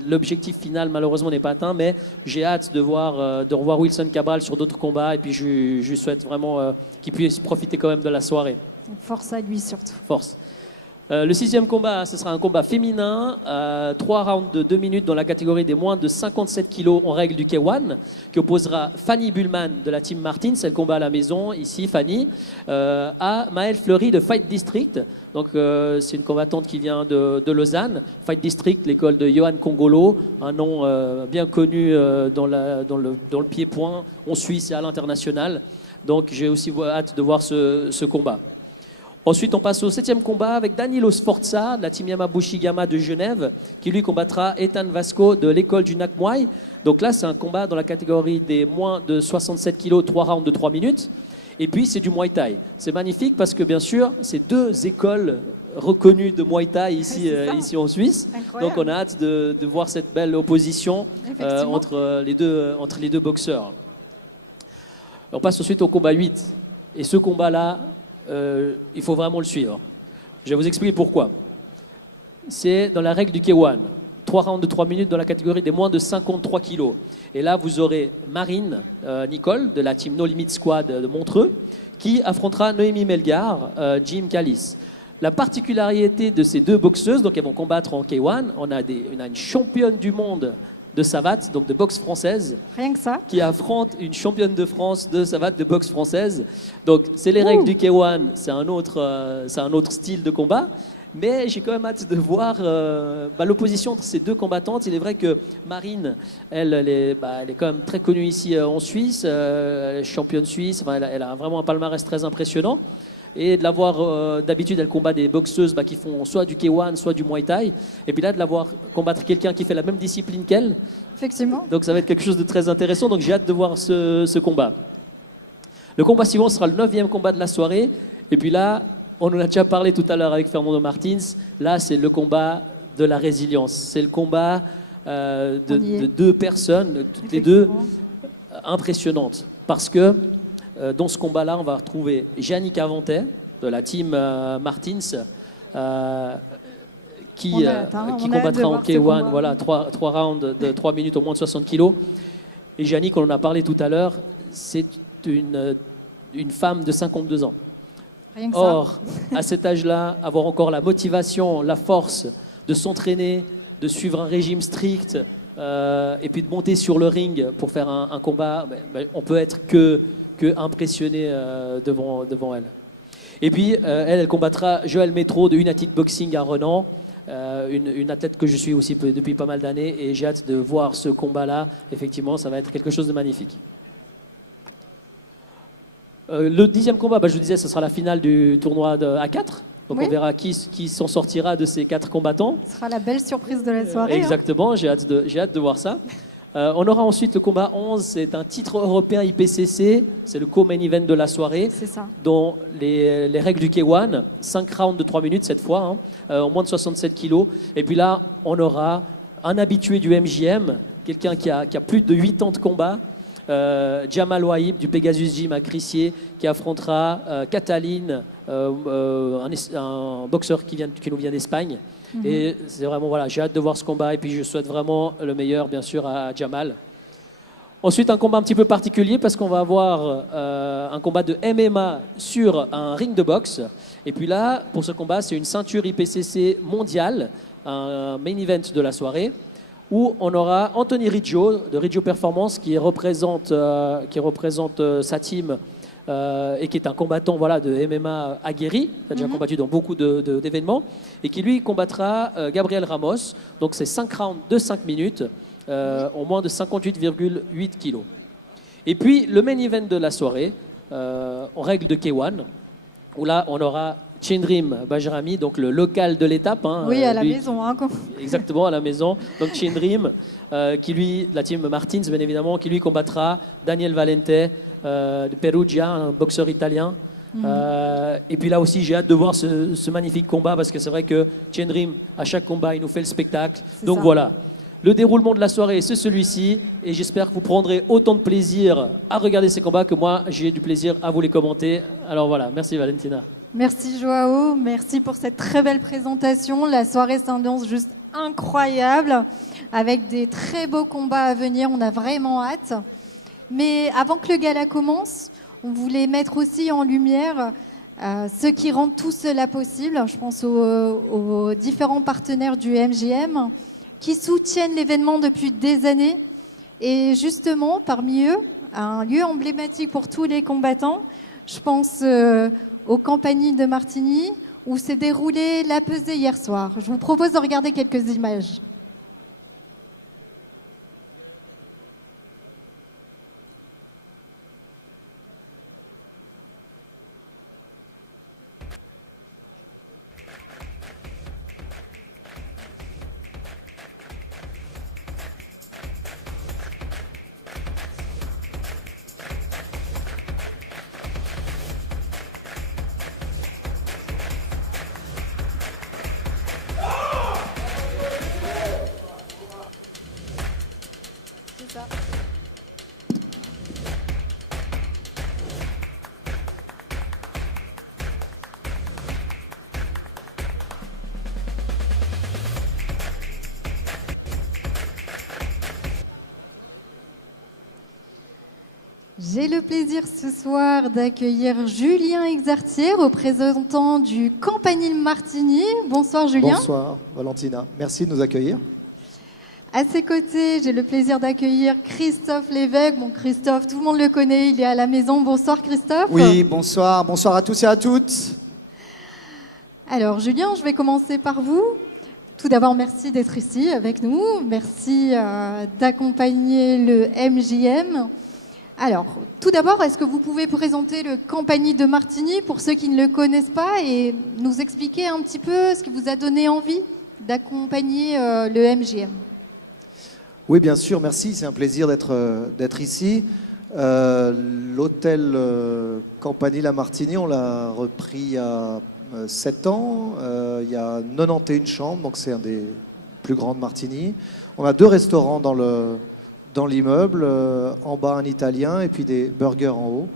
l'objectif final malheureusement n'est pas atteint, mais j'ai hâte de revoir Wilson Cabral sur d'autres combats et puis je lui souhaite vraiment qu'il puisse profiter quand même de la soirée. Force à lui surtout. Force. Le 6e combat, ce sera un combat féminin, 3 rounds de 2 minutes dans la catégorie des moins de 57 kg en règle du K1, qui opposera Fanny Bullman de la team Martin, c'est le combat à la maison, ici Fanny, à Maëlle Fleury de Fight District. Donc c'est une combattante qui vient de Lausanne. Fight District, l'école de Johan Congolo, un nom bien connu dans le pied-point en Suisse et à l'international. Donc j'ai aussi hâte de voir ce combat. Ensuite, on passe au 7e combat avec Danilo Sforza de la team Yamabushi Gama de Genève, qui lui combattra Ethan Vasco de l'école du Nak Muay. Donc là, c'est un combat dans la catégorie des moins de 67 kg, 3 rounds de 3 minutes. Et puis, c'est du Muay Thai. C'est magnifique parce que, bien sûr, c'est 2 écoles reconnues de Muay Thai ici en Suisse. Incroyable. Donc, on a hâte de voir cette belle opposition entre les deux boxeurs. On passe ensuite au combat 8. Et ce combat-là, il faut vraiment le suivre. Je vais vous expliquer pourquoi. C'est dans la règle du K1. 3 rounds de 3 minutes dans la catégorie des moins de 53 kg. Et là, vous aurez Marine Nicole de la team No Limit Squad de Montreux qui affrontera Noémie Melgar, Jim Callis. La particularité de ces deux boxeuses, donc elles vont combattre en K1, on a une championne du monde de savate, donc de boxe française, Rien que ça. qui affronte une championne de France de savate de boxe française. Donc c'est les règles du K1, c'est un autre style de combat. Mais j'ai quand même hâte de voir l'opposition entre ces deux combattantes. Il est vrai que Marine, elle est quand même très connue ici en Suisse, championne suisse. Enfin, elle a vraiment un palmarès très impressionnant. Et de la voir, d'habitude, elle combat des boxeuses qui font soit du K1, soit du Muay Thai. Et puis là, de la voir combattre quelqu'un qui fait la même discipline qu'elle. Effectivement. Donc ça va être quelque chose de très intéressant. Donc j'ai hâte de voir ce combat. Le combat suivant sera le 9e combat de la soirée. Et puis là, on en a déjà parlé tout à l'heure avec Fernando Martins. Là, c'est le combat de la résilience. C'est le combat de deux personnes, toutes les deux impressionnantes. Parce que dans ce combat-là, on va retrouver Yannick Avantet de la team Martins qui combattra en K1. Voilà, 3 rounds de 3 minutes au moins de 60 kg. Et Yannick, on en a parlé tout à l'heure, c'est une femme de 52 ans. Or, à cet âge-là, avoir encore la motivation, la force de s'entraîner, de suivre un régime strict et puis de monter sur le ring pour faire un combat, on peut être que impressionné devant elle. Et puis, elle combattra Joëlle Métro de United Boxing à Renan, une athlète que je suis aussi depuis pas mal d'années et j'ai hâte de voir ce combat-là. Effectivement, ça va être quelque chose de magnifique. Le 10e combat, je vous disais, ce sera la finale du tournoi de A4. Donc oui. On verra qui s'en sortira de ces 4 combattants. Ce sera la belle surprise de la soirée. Exactement, j'ai hâte de voir ça. On aura ensuite le combat 11, c'est un titre européen IPCC, c'est le co-main event de la soirée. C'est ça. Dont les règles du K1, 5 rounds de 3 minutes cette fois, en moins de 67 kilos. Et puis là, on aura un habitué du MJM, quelqu'un qui a plus de 8 ans de combat, Jamal Wahib du Pegasus Gym à Crissier, qui affrontera Cataline, un boxeur qui nous vient d'Espagne. Et c'est vraiment, j'ai hâte de voir ce combat et puis je souhaite vraiment le meilleur, bien sûr, à Jamal. Ensuite, un combat un petit peu particulier parce qu'on va avoir un combat de MMA sur un ring de boxe. Et puis là, pour ce combat, c'est une ceinture IPCC mondiale, un main event de la soirée. où on aura Anthony Riggio de Riggio Performance qui représente sa team et qui est un combattant voilà, de MMA aguerri, qui a déjà combattu dans beaucoup d'événements, et qui lui combattra Gabriel Ramos. Donc c'est 5 rounds de 5 minutes, en moins de 58,8 kilos. Et puis le main event de la soirée, en règle de K1, où là on aura Chendrim Bajrami, donc le local de l'étape. Hein, oui, à la maison. Hein, exactement, à la maison. Donc Chendrim, qui lui, la team Martins, bien évidemment, qui lui combattra Daniel Valente de Perugia, un boxeur italien. Et puis là aussi, j'ai hâte de voir ce magnifique combat, parce que c'est vrai que Chendrim, à chaque combat, il nous fait le spectacle. Donc voilà. Le déroulement de la soirée, c'est celui-ci, et j'espère que vous prendrez autant de plaisir à regarder ces combats que moi, j'ai du plaisir à vous les commenter. Alors voilà, merci Valentina. Merci Joao, merci pour cette très belle présentation. La soirée s'ambiance juste incroyable, avec des très beaux combats à venir, on a vraiment hâte. Mais avant que le gala commence, on voulait mettre aussi en lumière ceux qui rendent tout cela possible. Je pense aux différents partenaires du MJM qui soutiennent l'événement depuis des années. Et justement, parmi eux, un lieu emblématique pour tous les combattants, je pense aux Campagnes de Martigny, où s'est déroulée la pesée hier soir. Je vous propose de regarder quelques images. J'ai le plaisir ce soir d'accueillir Julien Exartier, représentant du Campanile Martigny. Bonsoir Julien. Bonsoir Valentina, merci de nous accueillir. À ses côtés, j'ai le plaisir d'accueillir Christophe Lévesque. Bon, Christophe, tout le monde le connaît, il est à la maison. Bonsoir Christophe. Oui, bonsoir, bonsoir à tous et à toutes. Alors Julien, je vais commencer par vous. Tout d'abord, merci d'être ici avec nous. Merci d'accompagner le MJM. Alors, tout d'abord, est-ce que vous pouvez présenter le Campanile de Martigny pour ceux qui ne le connaissent pas et nous expliquer un petit peu ce qui vous a donné envie d'accompagner le MJM? Oui, bien sûr, merci. C'est un plaisir d'être ici. L'hôtel Campanile à Martigny, on l'a repris il y a 7 ans. Il y a 91 chambres, donc c'est un des plus grands de Martigny. On a 2 restaurants dans l'immeuble, en bas un italien et puis des burgers en haut.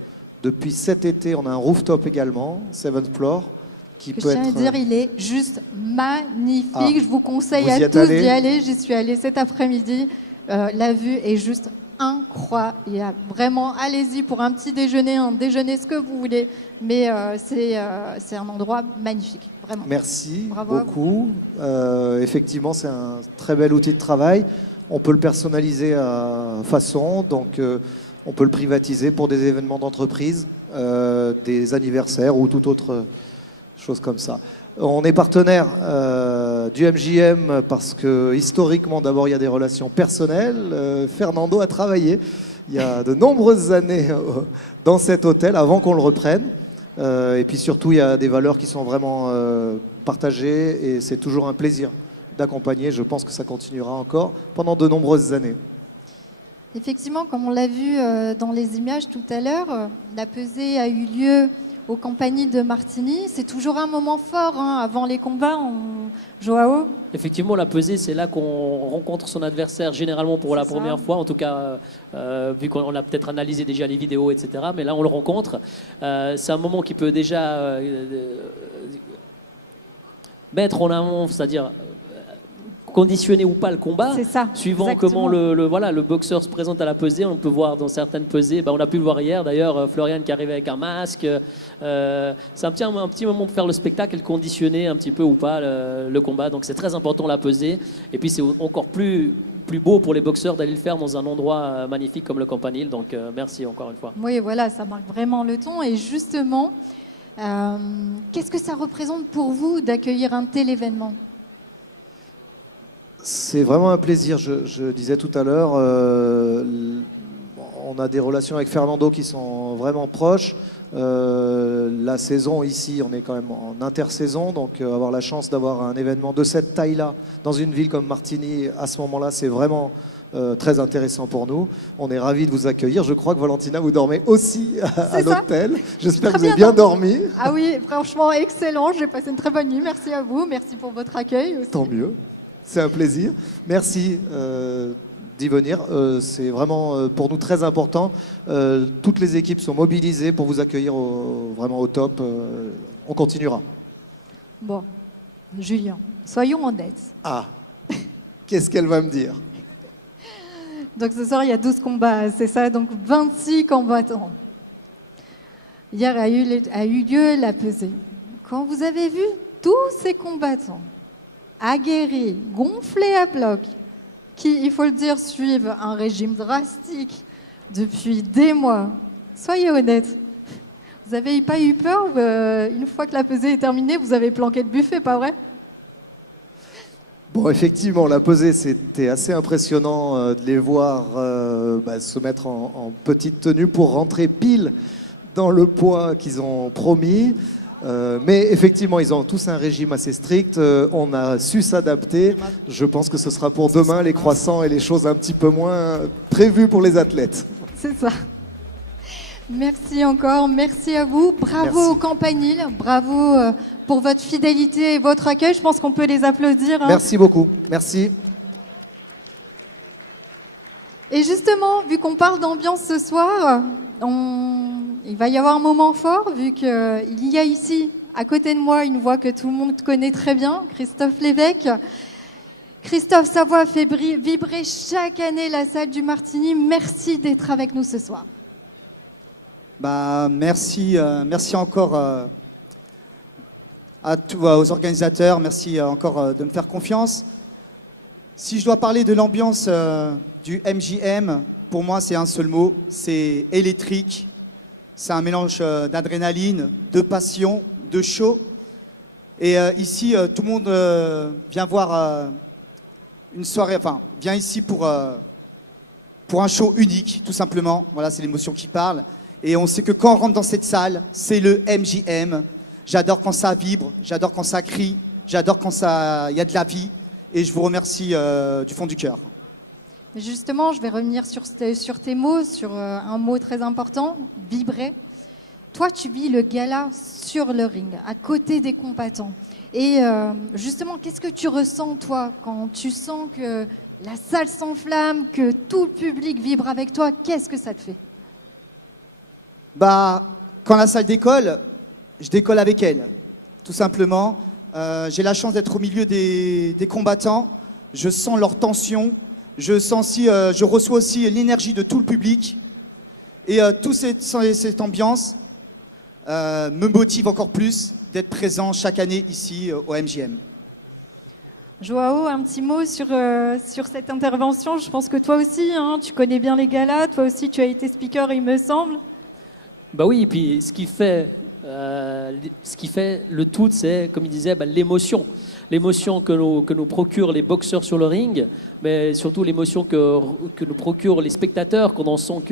Depuis cet été, on a un rooftop également, 7th floor, qui peut être... Je tiens à dire, il est juste magnifique. Je vous conseille à tous d'y aller. J'y suis allée cet après-midi. La vue est juste incroyable. Vraiment, allez-y pour un petit déjeuner, un déjeuner, ce que vous voulez. Mais c'est un endroit magnifique, vraiment. Merci beaucoup. Effectivement, c'est un très bel outil de travail. On peut le personnaliser à façon, donc on peut le privatiser pour des événements d'entreprise, des anniversaires ou toute autre chose comme ça. On est partenaire du MJM parce que historiquement, d'abord, il y a des relations personnelles. Fernando a travaillé il y a de nombreuses années dans cet hôtel avant qu'on le reprenne. Et puis surtout, il y a des valeurs qui sont vraiment partagées et c'est toujours un plaisir d'accompagner. Je pense que ça continuera encore pendant de nombreuses années. Effectivement, comme on l'a vu dans les images tout à l'heure, la pesée a eu lieu aux Campagnes de Martigny. C'est toujours un moment fort avant les combats, Joao. Effectivement, la pesée, c'est là qu'on rencontre son adversaire généralement pour la première fois. En tout cas, vu qu'on a peut-être analysé déjà les vidéos, etc. Mais là, on le rencontre. C'est un moment qui peut déjà mettre en avant, c'est-à-dire conditionner ou pas le combat, suivant exactement. Comment le boxeur se présente à la pesée. On peut voir dans certaines pesées, on a pu le voir hier d'ailleurs, Florian qui arrivait avec un masque. C'est un petit moment pour faire le spectacle et le conditionner un petit peu ou pas le combat. Donc c'est très important la pesée. Et puis c'est encore plus plus beau pour les boxeurs d'aller le faire dans un endroit magnifique comme le Campanile. Donc merci encore une fois. Oui, voilà, ça marque vraiment le ton. Et justement, qu'est-ce que ça représente pour vous d'accueillir un tel événement? C'est vraiment un plaisir. Je disais tout à l'heure, on a des relations avec Fernando qui sont vraiment proches. La saison ici, on est quand même en intersaison, donc avoir la chance d'avoir un événement de cette taille-là dans une ville comme Martigny, à ce moment-là, c'est vraiment très intéressant pour nous. On est ravis de vous accueillir. Je crois que Valentina, vous dormez aussi à l'hôtel. J'espère que vous avez bien dormi. Ah oui, franchement, excellent. J'ai passé une très bonne nuit. Merci à vous. Merci pour votre accueil aussi. Tant mieux. C'est un plaisir. Merci d'y venir. C'est vraiment pour nous très important. Toutes les équipes sont mobilisées pour vous accueillir vraiment au top. On continuera. Bon, Julien, soyons honnêtes. Ah, qu'est-ce qu'elle va me dire? Donc ce soir, il y a 12 combats, c'est ça? Donc 26 combattants. Hier a eu lieu la pesée. Quand vous avez vu tous ces combattants aguerris, gonflés à bloc, qui, il faut le dire, suivent un régime drastique depuis des mois, soyez honnêtes. Vous n'avez pas eu peur une fois que la pesée est terminée, vous avez planqué le buffet, pas vrai? Bon, effectivement, la pesée, c'était assez impressionnant de les voir se mettre en petite tenue pour rentrer pile dans le poids qu'ils ont promis. Mais effectivement, ils ont tous un régime assez strict. On a su s'adapter. Je pense que ce sera pour demain les croissants et les choses un petit peu moins prévues pour les athlètes. C'est ça. Merci encore, merci à vous. Bravo Merci. au Campanile, bravo pour votre fidélité et votre accueil. Je pense qu'on peut les applaudir. Hein. Merci beaucoup. Merci. Et justement, vu qu'on parle d'ambiance ce soir, il va y avoir un moment fort, vu qu'il y a ici, à côté de moi, une voix que tout le monde connaît très bien, Christophe Lévesque. Christophe, sa voix fait vibrer chaque année la salle du Martigny. Merci d'être avec nous ce soir. Merci encore aux organisateurs, merci encore de me faire confiance. Si je dois parler de l'ambiance du MJM, pour moi c'est un seul mot, c'est électrique. C'est un mélange d'adrénaline, de passion, de show. Et ici, tout le monde vient voir une soirée, vient ici pour un show unique, tout simplement. Voilà, c'est l'émotion qui parle. Et on sait que quand on rentre dans cette salle, c'est le MJM. J'adore quand ça vibre, j'adore quand ça crie, j'adore quand il y a de la vie. Et je vous remercie du fond du cœur. Justement, je vais revenir sur tes mots, sur un mot très important, vibrer. Toi, tu vis le gala sur le ring, à côté des combattants. Et justement, qu'est-ce que tu ressens, toi, quand tu sens que la salle s'enflamme, que tout le public vibre avec toi? Qu'est-ce que ça te fait? Quand la salle décolle, je décolle avec elle, tout simplement. J'ai la chance d'être au milieu des combattants. Je sens leur tension. Je reçois aussi l'énergie de tout le public. Et toute cette ambiance me motive encore plus d'être présent chaque année ici au MJM. Joao, un petit mot sur cette intervention. Je pense que toi aussi, hein, tu connais bien les galas. Toi aussi, tu as été speaker, il me semble. Bah oui, et puis ce qui fait le tout, c'est, comme il disait, l'émotion. L'émotion que nous procurent les boxeurs sur le ring, mais surtout l'émotion que nous procurent les spectateurs quand on sent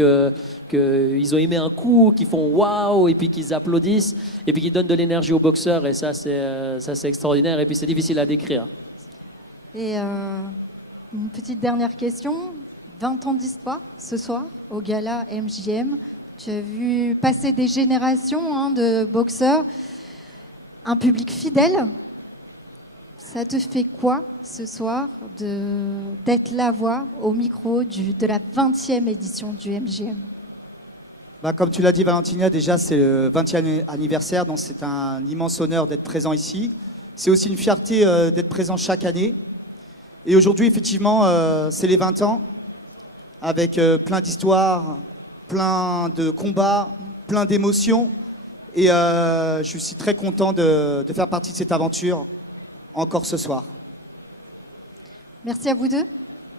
qu'ils ont aimé un coup, qu'ils font waouh, et puis qu'ils applaudissent, et puis qu'ils donnent de l'énergie aux boxeurs, et ça c'est extraordinaire, et puis c'est difficile à décrire. Et une petite dernière question. 20 ans d'histoire ce soir au gala MJM. Tu as vu passer des générations de boxeurs, un public fidèle. Ça te fait quoi ce soir d'être la voix au micro de la 20e édition du MJM? Comme tu l'as dit, Valentina, déjà c'est le 20e anniversaire, donc c'est un immense honneur d'être présent ici. C'est aussi une fierté d'être présent chaque année. Et aujourd'hui, effectivement, c'est les 20 ans, avec plein d'histoires, plein de combats, plein d'émotions. Et je suis très content de faire partie de cette aventure encore ce soir. Merci à vous deux.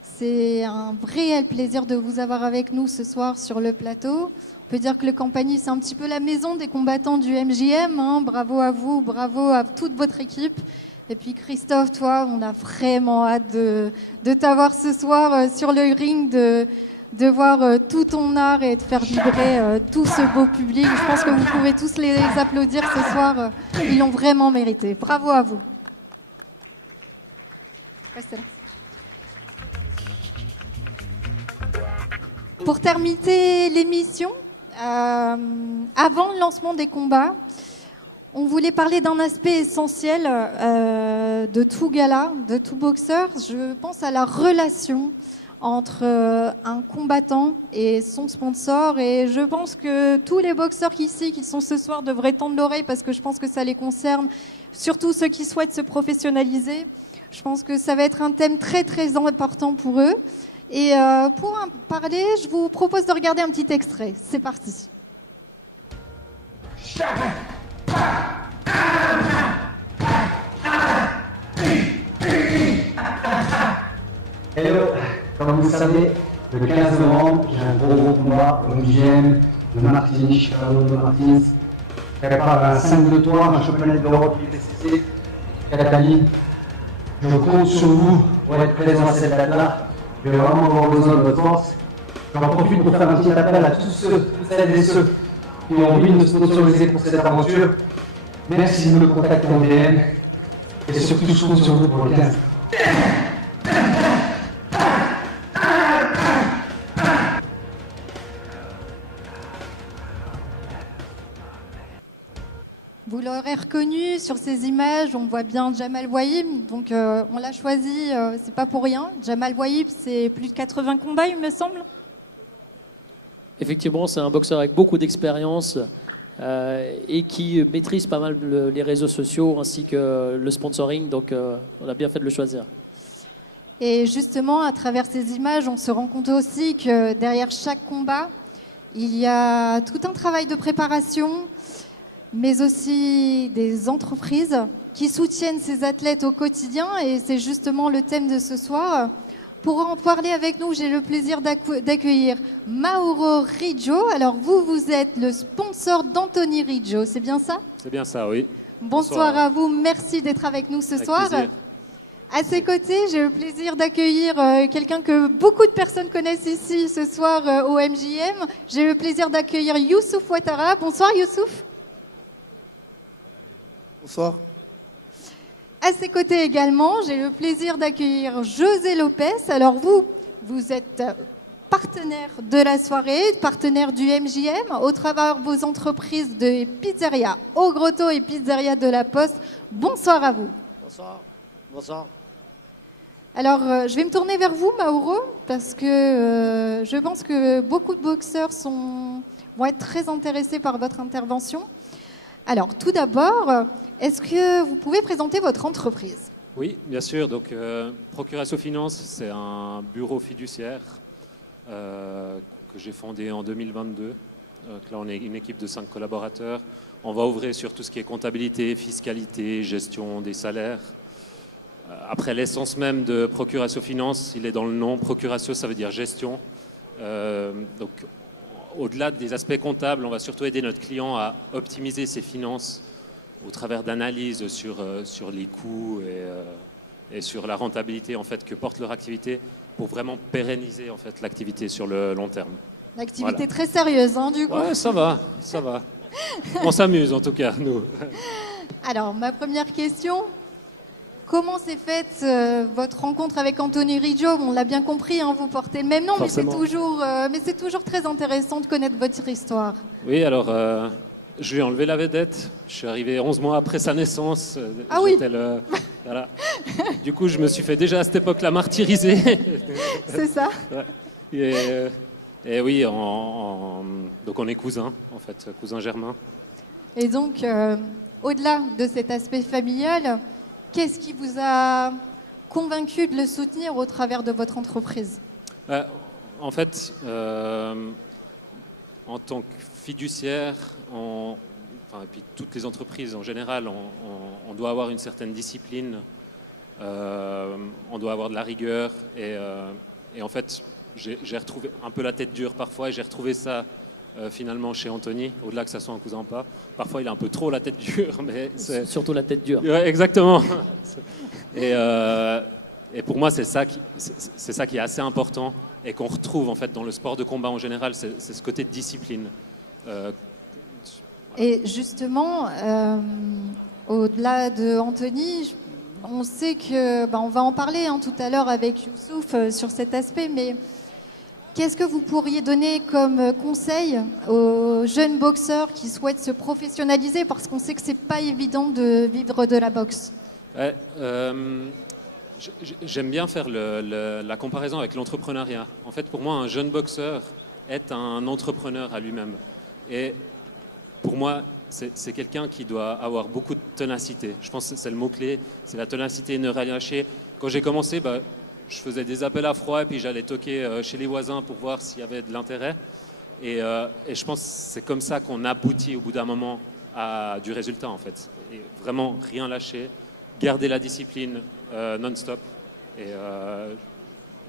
C'est un réel plaisir de vous avoir avec nous ce soir sur le plateau. On peut dire que le Campani, c'est un petit peu la maison des combattants du MJM. Hein. Bravo à vous, bravo à toute votre équipe. Et puis Christophe, toi, on a vraiment hâte de t'avoir ce soir sur le ring, de voir tout ton art et de faire vibrer tout ce beau public. Je pense que vous pouvez tous les applaudir ce soir. Ils l'ont vraiment mérité. Bravo à vous. Restez là. Pour terminer l'émission, avant le lancement des combats, on voulait parler d'un aspect essentiel de tout gala, de tout boxeur. Je pense à la relation entre un combattant et son sponsor. Et je pense que tous les boxeurs ici qui sont ce soir devraient tendre l'oreille parce que je pense que ça les concerne, surtout ceux qui souhaitent se professionnaliser. Je pense que ça va être un thème très très important pour eux. Et pour en parler, je vous propose de regarder un petit extrait. C'est parti. Hello, comme vous le savez, le 15 novembre, j'ai un gros combat au MJM de Martini, Chicago de Martins. Je prépare un 5 de toi, un championnat d'Europe IPCC, Catalogne. Je compte sur vous pour être présent à cette date-là. Je vais vraiment avoir besoin de votre force. J'en profite pour faire un petit appel à tous celles et ceux qui ont envie de me sponsoriser pour cette aventure. Merci de me contacter en DM. Et surtout, je compte sur vous pour le 15. Vous l'aurez reconnu sur ces images, on voit bien Jamal Wahib, donc on l'a choisi, c'est pas pour rien. Jamal Wahib, c'est plus de 80 combats, il me semble. Effectivement, c'est un boxeur avec beaucoup d'expérience et qui maîtrise pas mal les réseaux sociaux ainsi que le sponsoring, donc on a bien fait de le choisir. Et justement, à travers ces images, on se rend compte aussi que derrière chaque combat, il y a tout un travail de préparation, mais aussi des entreprises qui soutiennent ces athlètes au quotidien. Et c'est justement le thème de ce soir. Pour en parler avec nous, j'ai le plaisir d'accueillir Mauro Riggio. Alors vous êtes le sponsor d'Anthony Riggio, c'est bien ça? C'est bien ça, oui. Bonsoir à vous, merci d'être avec nous ce soir. Plaisir. À ses côtés, j'ai le plaisir d'accueillir quelqu'un que beaucoup de personnes connaissent ici ce soir au MJM. J'ai le plaisir d'accueillir Youssouf Ouattara. Bonsoir Youssouf. Bonsoir. À ses côtés également, j'ai le plaisir d'accueillir José Lopez. Alors vous êtes partenaire de la soirée, partenaire du MJM, au travers de vos entreprises de pizzeria Au Grotto et pizzeria de la Poste. Bonsoir à vous. Bonsoir. Bonsoir. Alors, je vais me tourner vers vous, Mauro, parce que je pense que beaucoup de boxeurs vont être très intéressés par votre intervention. Alors, tout d'abord, est-ce que vous pouvez présenter votre entreprise? Oui, bien sûr. Donc, Procuratio Finance, c'est un bureau fiduciaire que j'ai fondé en 2022. Donc là, on est une équipe de 5 collaborateurs. On va ouvrir sur tout ce qui est comptabilité, fiscalité, gestion des salaires. Après, l'essence même de Procuratio Finance, il est dans le nom. Procuratio, ça veut dire gestion. Donc, au-delà des aspects comptables, on va surtout aider notre client à optimiser ses finances au travers d'analyses sur les coûts et sur la rentabilité en fait, que porte leur activité pour vraiment pérenniser en fait, l'activité sur le long terme. L'activité très sérieuse, hein, du coup. Ouais, ça va, ça va. On s'amuse en tout cas, nous. Alors, ma première question, comment s'est faite votre rencontre avec Anthony Riggio? On l'a bien compris, hein, vous portez le même nom, mais c'est toujours très intéressant de connaître votre histoire. Oui, alors, je lui ai enlevé la vedette. Je suis arrivé 11 mois après sa naissance. Ah oui. Voilà. Du coup, je me suis fait déjà à cette époque-là martyriser. C'est ça. Ouais. Et oui, donc on est cousins, en fait, cousins germains. Et donc, au-delà de cet aspect familial, qu'est-ce qui vous a convaincu de le soutenir au travers de votre entreprise? En fait, en tant que fiduciaire, et puis toutes les entreprises en général, on doit avoir une certaine discipline, on doit avoir de la rigueur et Et en fait, j'ai retrouvé un peu la tête dure parfois, et j'ai retrouvé ça finalement chez Anthony, au-delà que ça soit un cousin ou pas. Parfois, il a un peu trop la tête dure, mais c'est... Surtout la tête dure. Ouais, exactement. Et pour moi, c'est ça qui est assez important et qu'on retrouve en fait dans le sport de combat en général, c'est ce côté de discipline. Et justement, au-delà de Anthony, on sait que, on va en parler tout à l'heure avec Youssouf sur cet aspect, mais qu'est-ce que vous pourriez donner comme conseil aux jeunes boxeurs qui souhaitent se professionnaliser, parce qu'on sait que c'est pas évident de vivre de la boxe? Ouais, j'aime bien faire la comparaison avec l'entrepreneuriat. En fait, pour moi, un jeune boxeur est un entrepreneur à lui-même. Et pour moi, c'est quelqu'un qui doit avoir beaucoup de ténacité. Je pense que c'est le mot-clé, c'est la ténacité, ne rien lâcher. Quand j'ai commencé, je faisais des appels à froid et puis j'allais toquer chez les voisins pour voir s'il y avait de l'intérêt. Et je pense que c'est comme ça qu'on aboutit au bout d'un moment à du résultat, en fait. Et vraiment, rien lâcher, garder la discipline non-stop. Et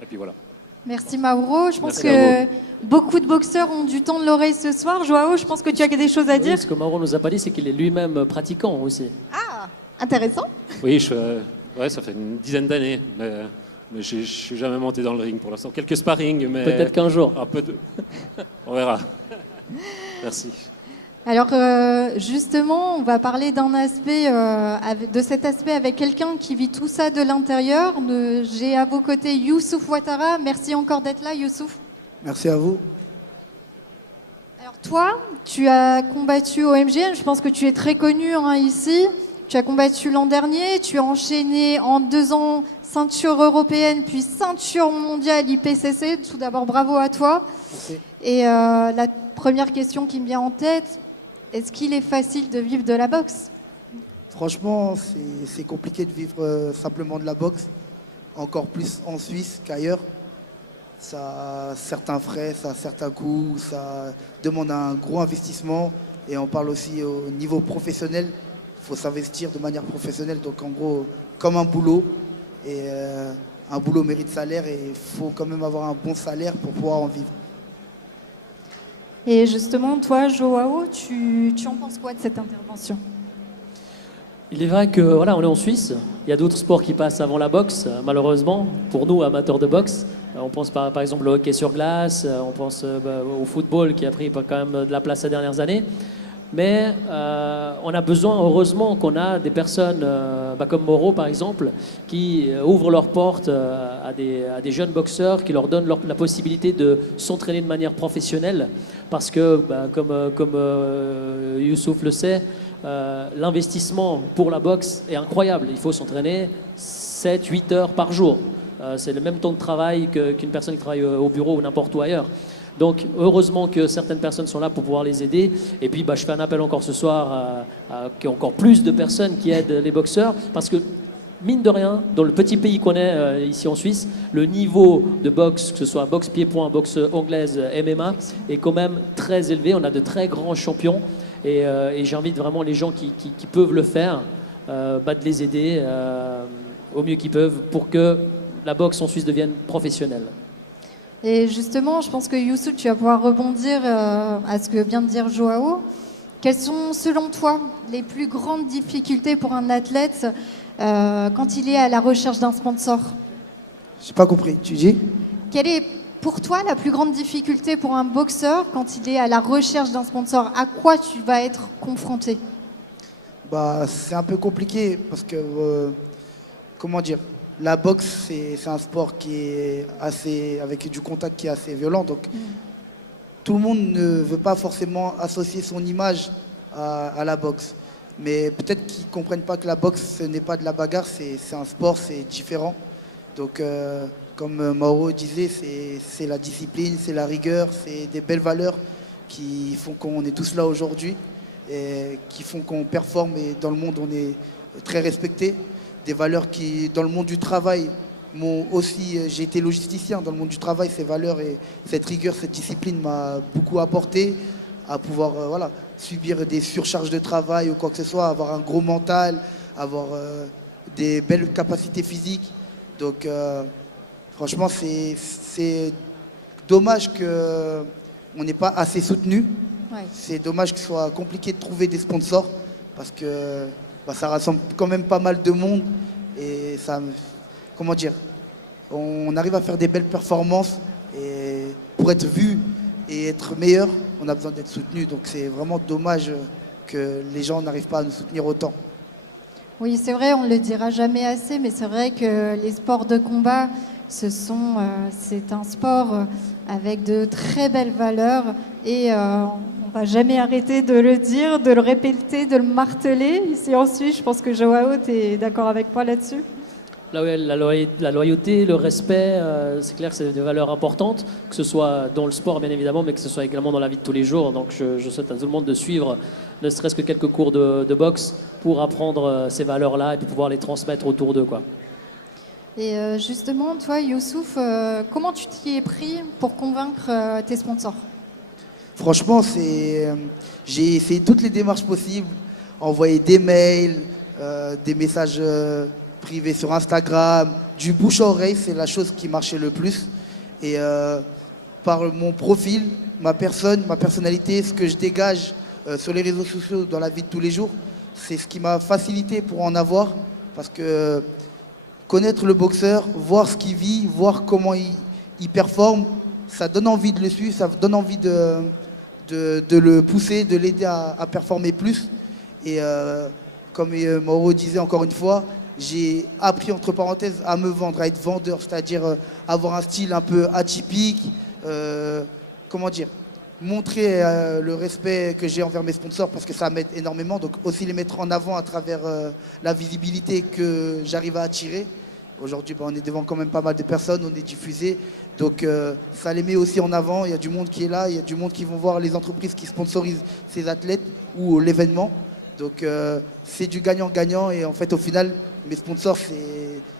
puis voilà. Merci Mauro. Je pense Merci que beaucoup de boxeurs ont du temps de l'oreille ce soir. Joao, je pense que tu as des choses à Oui, dire. ce que Mauro nous a pas dit, c'est qu'il est lui-même pratiquant aussi. Ah, intéressant. Oui, ouais, ça fait une dizaine d'années, mais je ne suis jamais monté dans le ring pour l'instant. Quelques sparring, mais... Peut-être qu'un jour. On verra. Merci. Alors justement, on va parler d'un aspect, de cet aspect avec quelqu'un qui vit tout ça de l'intérieur. J'ai à vos côtés Youssouf Ouattara. Merci encore d'être là, Youssouf. Merci à vous. Alors toi, tu as combattu au MGM. Je pense que tu es très connu ici. Tu as combattu l'an dernier. Tu as enchaîné en 2 ans ceinture européenne, puis ceinture mondiale IPCC. Tout d'abord, bravo à toi. Merci. Et la première question qui me vient en tête, est-ce qu'il est facile de vivre de la boxe? Franchement, c'est compliqué de vivre simplement de la boxe, encore plus en Suisse qu'ailleurs. Ça a certains frais, ça a certains coûts, ça demande un gros investissement. Et on parle aussi au niveau professionnel, il faut s'investir de manière professionnelle. Donc en gros, comme un boulot. Et un boulot mérite salaire et il faut quand même avoir un bon salaire pour pouvoir en vivre. Et justement, toi, Joao, tu en penses quoi de cette intervention? Il est vrai que voilà, on est en Suisse. Il y a d'autres sports qui passent avant la boxe, malheureusement, pour nous, amateurs de boxe. On pense par exemple au hockey sur glace, on pense au football qui a pris quand même de la place ces dernières années. Mais on a besoin, heureusement, qu'on a des personnes comme Mauro, par exemple, qui ouvrent leurs portes à des jeunes boxeurs, qui leur donnent la possibilité de s'entraîner de manière professionnelle. Parce que, comme Youssouf le sait, l'investissement pour la boxe est incroyable. Il faut s'entraîner 7-8 heures par jour. C'est le même temps de travail qu'une personne qui travaille au bureau ou n'importe où ailleurs. Donc, heureusement que certaines personnes sont là pour pouvoir les aider. Et puis, je fais un appel encore ce soir qu'il y ait encore plus de personnes qui aident les boxeurs. Parce que, mine de rien, dans le petit pays qu'on est ici en Suisse, le niveau de boxe, que ce soit boxe pied-point, boxe anglaise, MMA, est quand même très élevé. On a de très grands champions. Et j'invite vraiment les gens qui peuvent le faire, de les aider au mieux qu'ils peuvent pour que la boxe en Suisse devienne professionnelle. Et justement, je pense que Youssouf, tu vas pouvoir rebondir à ce que vient de dire Joao. Quelles sont, selon toi, les plus grandes difficultés pour un athlète quand il est à la recherche d'un sponsor? J'ai pas compris, tu dis? Quelle est, pour toi, la plus grande difficulté pour un boxeur quand il est à la recherche d'un sponsor? À quoi tu vas être confronté? C'est un peu compliqué parce que, comment dire, la boxe, c'est un sport qui est assez, avec du contact qui est assez violent. Donc, tout le monde ne veut pas forcément associer son image à la boxe. Mais peut-être qu'ils ne comprennent pas que la boxe, ce n'est pas de la bagarre, c'est un sport, c'est différent. Donc, comme Mauro disait, c'est la discipline, c'est la rigueur, c'est des belles valeurs qui font qu'on est tous là aujourd'hui et qui font qu'on performe et dans le monde, on est très respecté. Des valeurs qui, dans le monde du travail, m'ont aussi... J'ai été logisticien. Dans le monde du travail, ces valeurs et cette rigueur, cette discipline m'a beaucoup apporté à pouvoir subir des surcharges de travail ou quoi que ce soit, avoir un gros mental, avoir des belles capacités physiques. Donc, Franchement, c'est dommage qu'on n'ait pas assez soutenu. Ouais. C'est dommage qu'il soit compliqué de trouver des sponsors parce que ça rassemble quand même pas mal de monde et ça, comment dire, on arrive à faire des belles performances et pour être vu et être meilleur, on a besoin d'être soutenu. Donc c'est vraiment dommage que les gens n'arrivent pas à nous soutenir autant. Oui, c'est vrai, on ne le dira jamais assez, mais c'est vrai que les sports de combat, c'est un sport avec de très belles valeurs et on va jamais arrêter de le dire, de le répéter, de le marteler. Ici en Suisse, je pense que Joao, tu es d'accord avec moi là-dessus? La loyauté, le respect, c'est clair que c'est des valeurs importantes, que ce soit dans le sport bien évidemment, mais que ce soit également dans la vie de tous les jours. Donc je souhaite à tout le monde de suivre ne serait-ce que quelques cours de boxe pour apprendre ces valeurs-là et puis pouvoir les transmettre autour d'eux, quoi. Et justement, toi, Youssouf, comment tu t'y es pris pour convaincre tes sponsors? Franchement, j'ai fait toutes les démarches possibles, envoyer des mails, des messages privés sur Instagram, du bouche à oreille, c'est la chose qui marchait le plus. Et par mon profil, ma personne, ma personnalité, ce que je dégage sur les réseaux sociaux dans la vie de tous les jours, c'est ce qui m'a facilité pour en avoir, parce que connaître le boxeur, voir ce qu'il vit, voir comment il performe, ça donne envie de le suivre, ça donne envie de le pousser, de l'aider à performer plus. Et comme Mauro disait encore une fois, j'ai appris entre parenthèses à me vendre, à être vendeur, c'est-à-dire avoir un style un peu atypique, comment dire, montrer le respect que j'ai envers mes sponsors parce que ça m'aide énormément, donc aussi les mettre en avant à travers la visibilité que j'arrive à attirer. Aujourd'hui, on est devant quand même pas mal de personnes, on est diffusé, donc ça les met aussi en avant. Il y a du monde qui est là, il y a du monde qui vont voir les entreprises qui sponsorisent ces athlètes ou l'événement. Donc c'est du gagnant-gagnant et en fait au final, mes sponsors,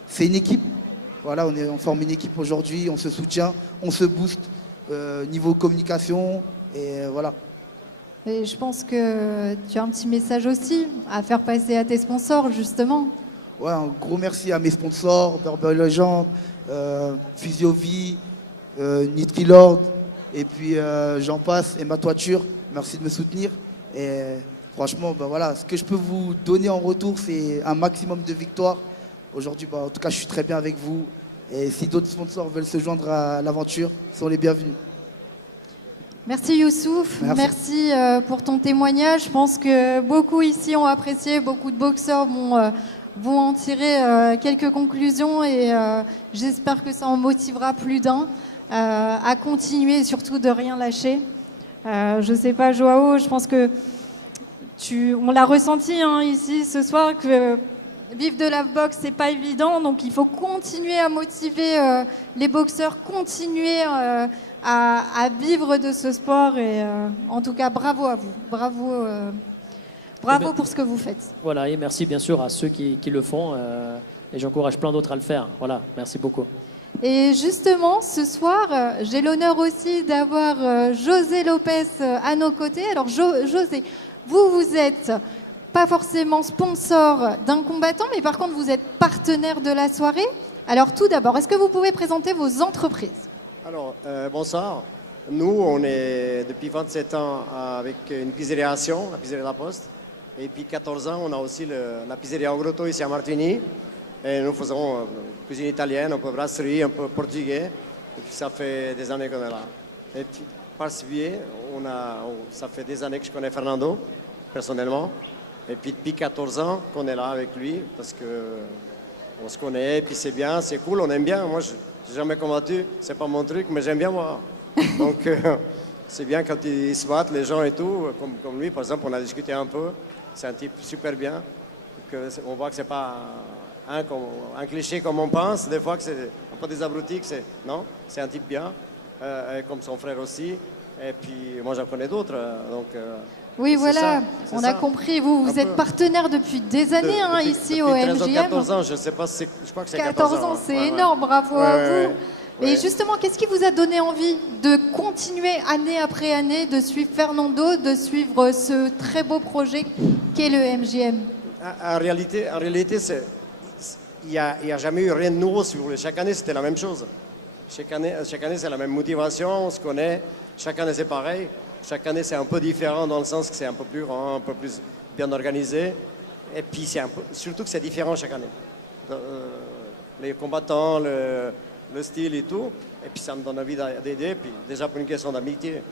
c'est une équipe. Voilà, on forme une équipe aujourd'hui, on se soutient, on se booste niveau communication et voilà. Et je pense que tu as un petit message aussi à faire passer à tes sponsors, justement. Ouais, un gros merci à mes sponsors, Burberry Legend, Physiovie, Nitrilord, et puis j'en passe, et ma toiture. Merci de me soutenir. Et franchement, voilà, ce que je peux vous donner en retour, c'est un maximum de victoires. Aujourd'hui, en tout cas, je suis très bien avec vous. Et si d'autres sponsors veulent se joindre à l'aventure, ils sont les bienvenus. Merci Youssouf, merci pour ton témoignage. Je pense que beaucoup ici ont apprécié, beaucoup de boxeurs vont en tirer quelques conclusions et j'espère que ça en motivera plus d'un à continuer et surtout de rien lâcher. Je ne sais pas Joao, je pense que on l'a ressenti ici ce soir que vivre de la boxe c'est pas évident, donc il faut continuer à motiver les boxeurs, continuer à vivre de ce sport et en tout cas bravo à vous, bravo pour ce que vous faites. Voilà, et merci bien sûr à ceux qui le font et j'encourage plein d'autres à le faire. Voilà, merci beaucoup. Et justement, ce soir, j'ai l'honneur aussi d'avoir José Lopez à nos côtés. Alors José, vous êtes pas forcément sponsor d'un combattant, mais par contre vous êtes partenaire de la soirée. Alors tout d'abord, est-ce que vous pouvez présenter vos entreprises? Alors, bonsoir. Nous, on est depuis 27 ans avec une pizzeria Action, la pizzeria La Poste. Et puis 14 ans, on a aussi la pizzeria Ogrotto ici à Martigny. Et nous faisons cuisine italienne, un peu brasserie, un peu portugais. Et puis ça fait des années qu'on est là. Et puis par ce biais, ça fait des années que je connais Fernando, personnellement. Et puis depuis 14 ans qu'on est là avec lui, parce qu'on se connaît, et puis c'est bien, c'est cool, on aime bien. Moi, je n'ai jamais combattu, c'est pas mon truc, mais j'aime bien moi. Donc c'est bien quand ils se battent, les gens et tout, comme lui, par exemple, on a discuté un peu. C'est un type super bien. On voit que c'est pas un cliché comme on pense, des fois que c'est un peu des abrutis, non, c'est un type bien, comme son frère aussi. Et puis moi j'en connais d'autres, donc. Oui, voilà, on a compris. Vous êtes partenaire depuis des années ici au MJM. 14 ans, je ne sais pas, je crois que c'est 14 ans. C'est énorme, bravo à vous. Et justement, qu'est-ce qui vous a donné envie de continuer année après année, de suivre Fernando, de suivre ce très beau projet qu'est le MJM? En réalité, il n'y a jamais eu rien de nouveau, si vous voulez. Chaque année, c'était la même chose. Chaque année c'est la même motivation, on se connaît. Chaque année, c'est pareil. Chaque année, c'est un peu différent dans le sens que c'est un peu plus grand, un peu plus bien organisé. Et puis, surtout que c'est différent chaque année. Les combattants, le style et tout. Et puis, ça me donne envie d'aider. Puis, déjà, pour une question d'amitié.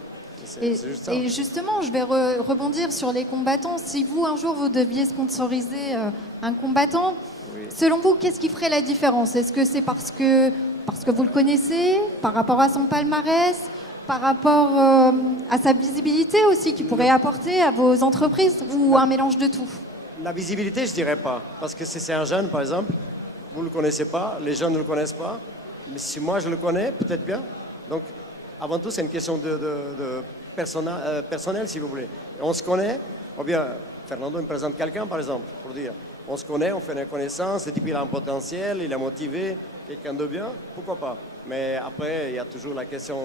C'est juste ça. Et justement, je vais rebondir sur les combattants. Si vous, un jour, vous deviez sponsoriser un combattant, selon vous, qu'est-ce qui ferait la différence? Est-ce que c'est parce que vous le connaissez, par rapport à son palmarès, par rapport à sa visibilité aussi qu'il pourrait apporter à vos entreprises, ou un mélange de tout? La visibilité, je dirais pas. Parce que si c'est un jeune, par exemple, vous ne le connaissez pas, les jeunes ne le connaissent pas. Mais si moi, je le connais, peut-être bien. Donc, avant tout, c'est une question de personnel, si vous voulez. On se connaît, ou bien Fernando me présente quelqu'un, par exemple, pour dire, on se connaît, on fait une connaissance, le type il a un potentiel, il est motivé, quelqu'un de bien, pourquoi pas. Mais après, il y a toujours la question,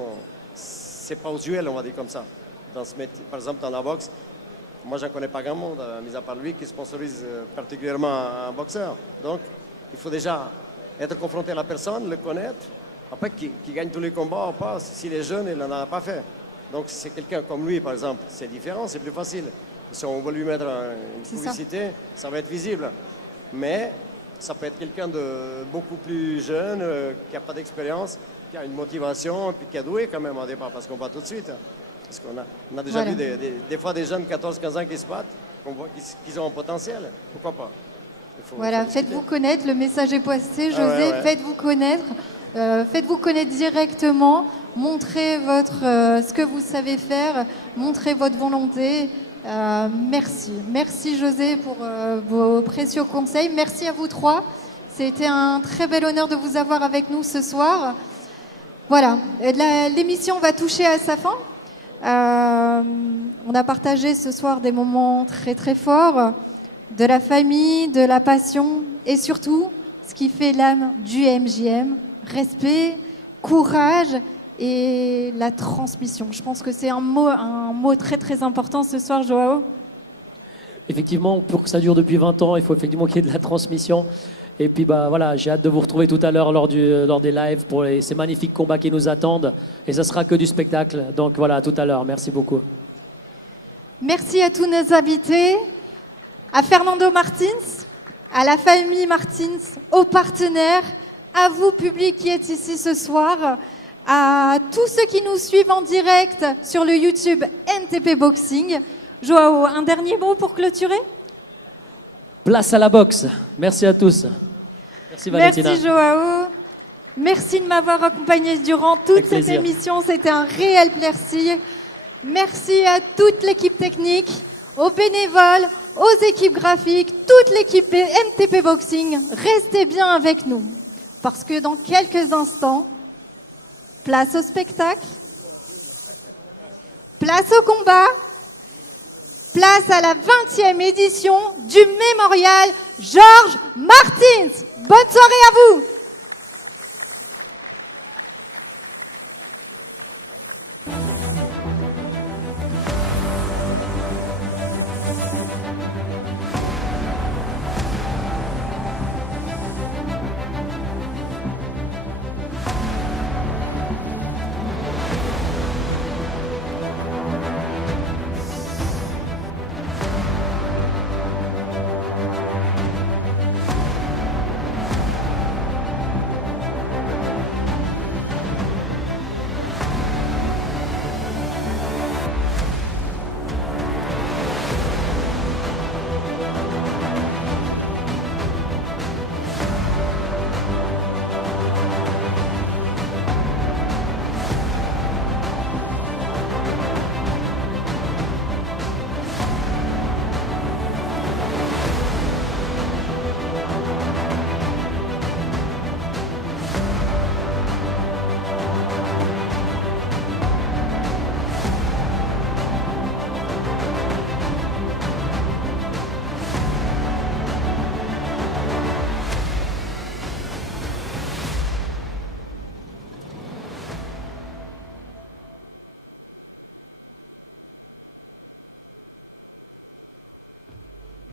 c'est pas usuel, on va dire comme ça. Dans ce métier, par exemple, dans la boxe, moi, je ne connais pas grand monde, mis à part lui, qui sponsorise particulièrement un boxeur. Donc, il faut déjà être confronté à la personne, le connaître. Après, qui gagne tous les combats ou pas, s'il est jeune, il n'en a pas fait. Donc, si c'est quelqu'un comme lui, par exemple, c'est différent, c'est plus facile. Si on veut lui mettre une publicité, ça va être visible. Mais ça peut être quelqu'un de beaucoup plus jeune, qui n'a pas d'expérience, qui a une motivation, et puis qui est doué quand même au départ, parce qu'on va tout de suite. Parce qu'on a déjà vu des fois des jeunes 14-15 ans qui se battent, qu'on voit qu'ils ont un potentiel. Pourquoi pas? Voilà, faites-vous connaître, le message est passé, José, faites-vous connaître. Faites-vous connaître directement, montrez ce que vous savez faire, montrez votre volonté. Merci José pour vos précieux conseils. Merci à vous trois. C'était un très bel honneur de vous avoir avec nous ce soir. Voilà, l'émission va toucher à sa fin. On a partagé ce soir des moments très très forts, de la famille, de la passion et surtout ce qui fait l'âme du MJM. Respect, courage et la transmission. Je pense que c'est un mot très très important ce soir, Joao. Effectivement, pour que ça dure depuis 20 ans, il faut effectivement qu'il y ait de la transmission. Et puis voilà, j'ai hâte de vous retrouver tout à l'heure lors des lives pour ces magnifiques combats qui nous attendent. Et ça sera que du spectacle. Donc voilà, à tout à l'heure. Merci beaucoup. Merci à tous nos invités, à Fernando Martins, à la famille Martins, aux partenaires, à vous, public qui êtes ici ce soir, à tous ceux qui nous suivent en direct sur le YouTube NTP Boxing. Joao, un dernier mot pour clôturer? Place à la boxe. Merci à tous. Merci Valentina. Merci Joao. Merci de m'avoir accompagné durant toute cette émission. C'était un réel plaisir. Merci à toute l'équipe technique, aux bénévoles, aux équipes graphiques, toute l'équipe NTP Boxing. Restez bien avec nous. Parce que dans quelques instants, place au spectacle, place au combat, place à la 20e édition du Mémorial Georges Martins. Bonne soirée à vous!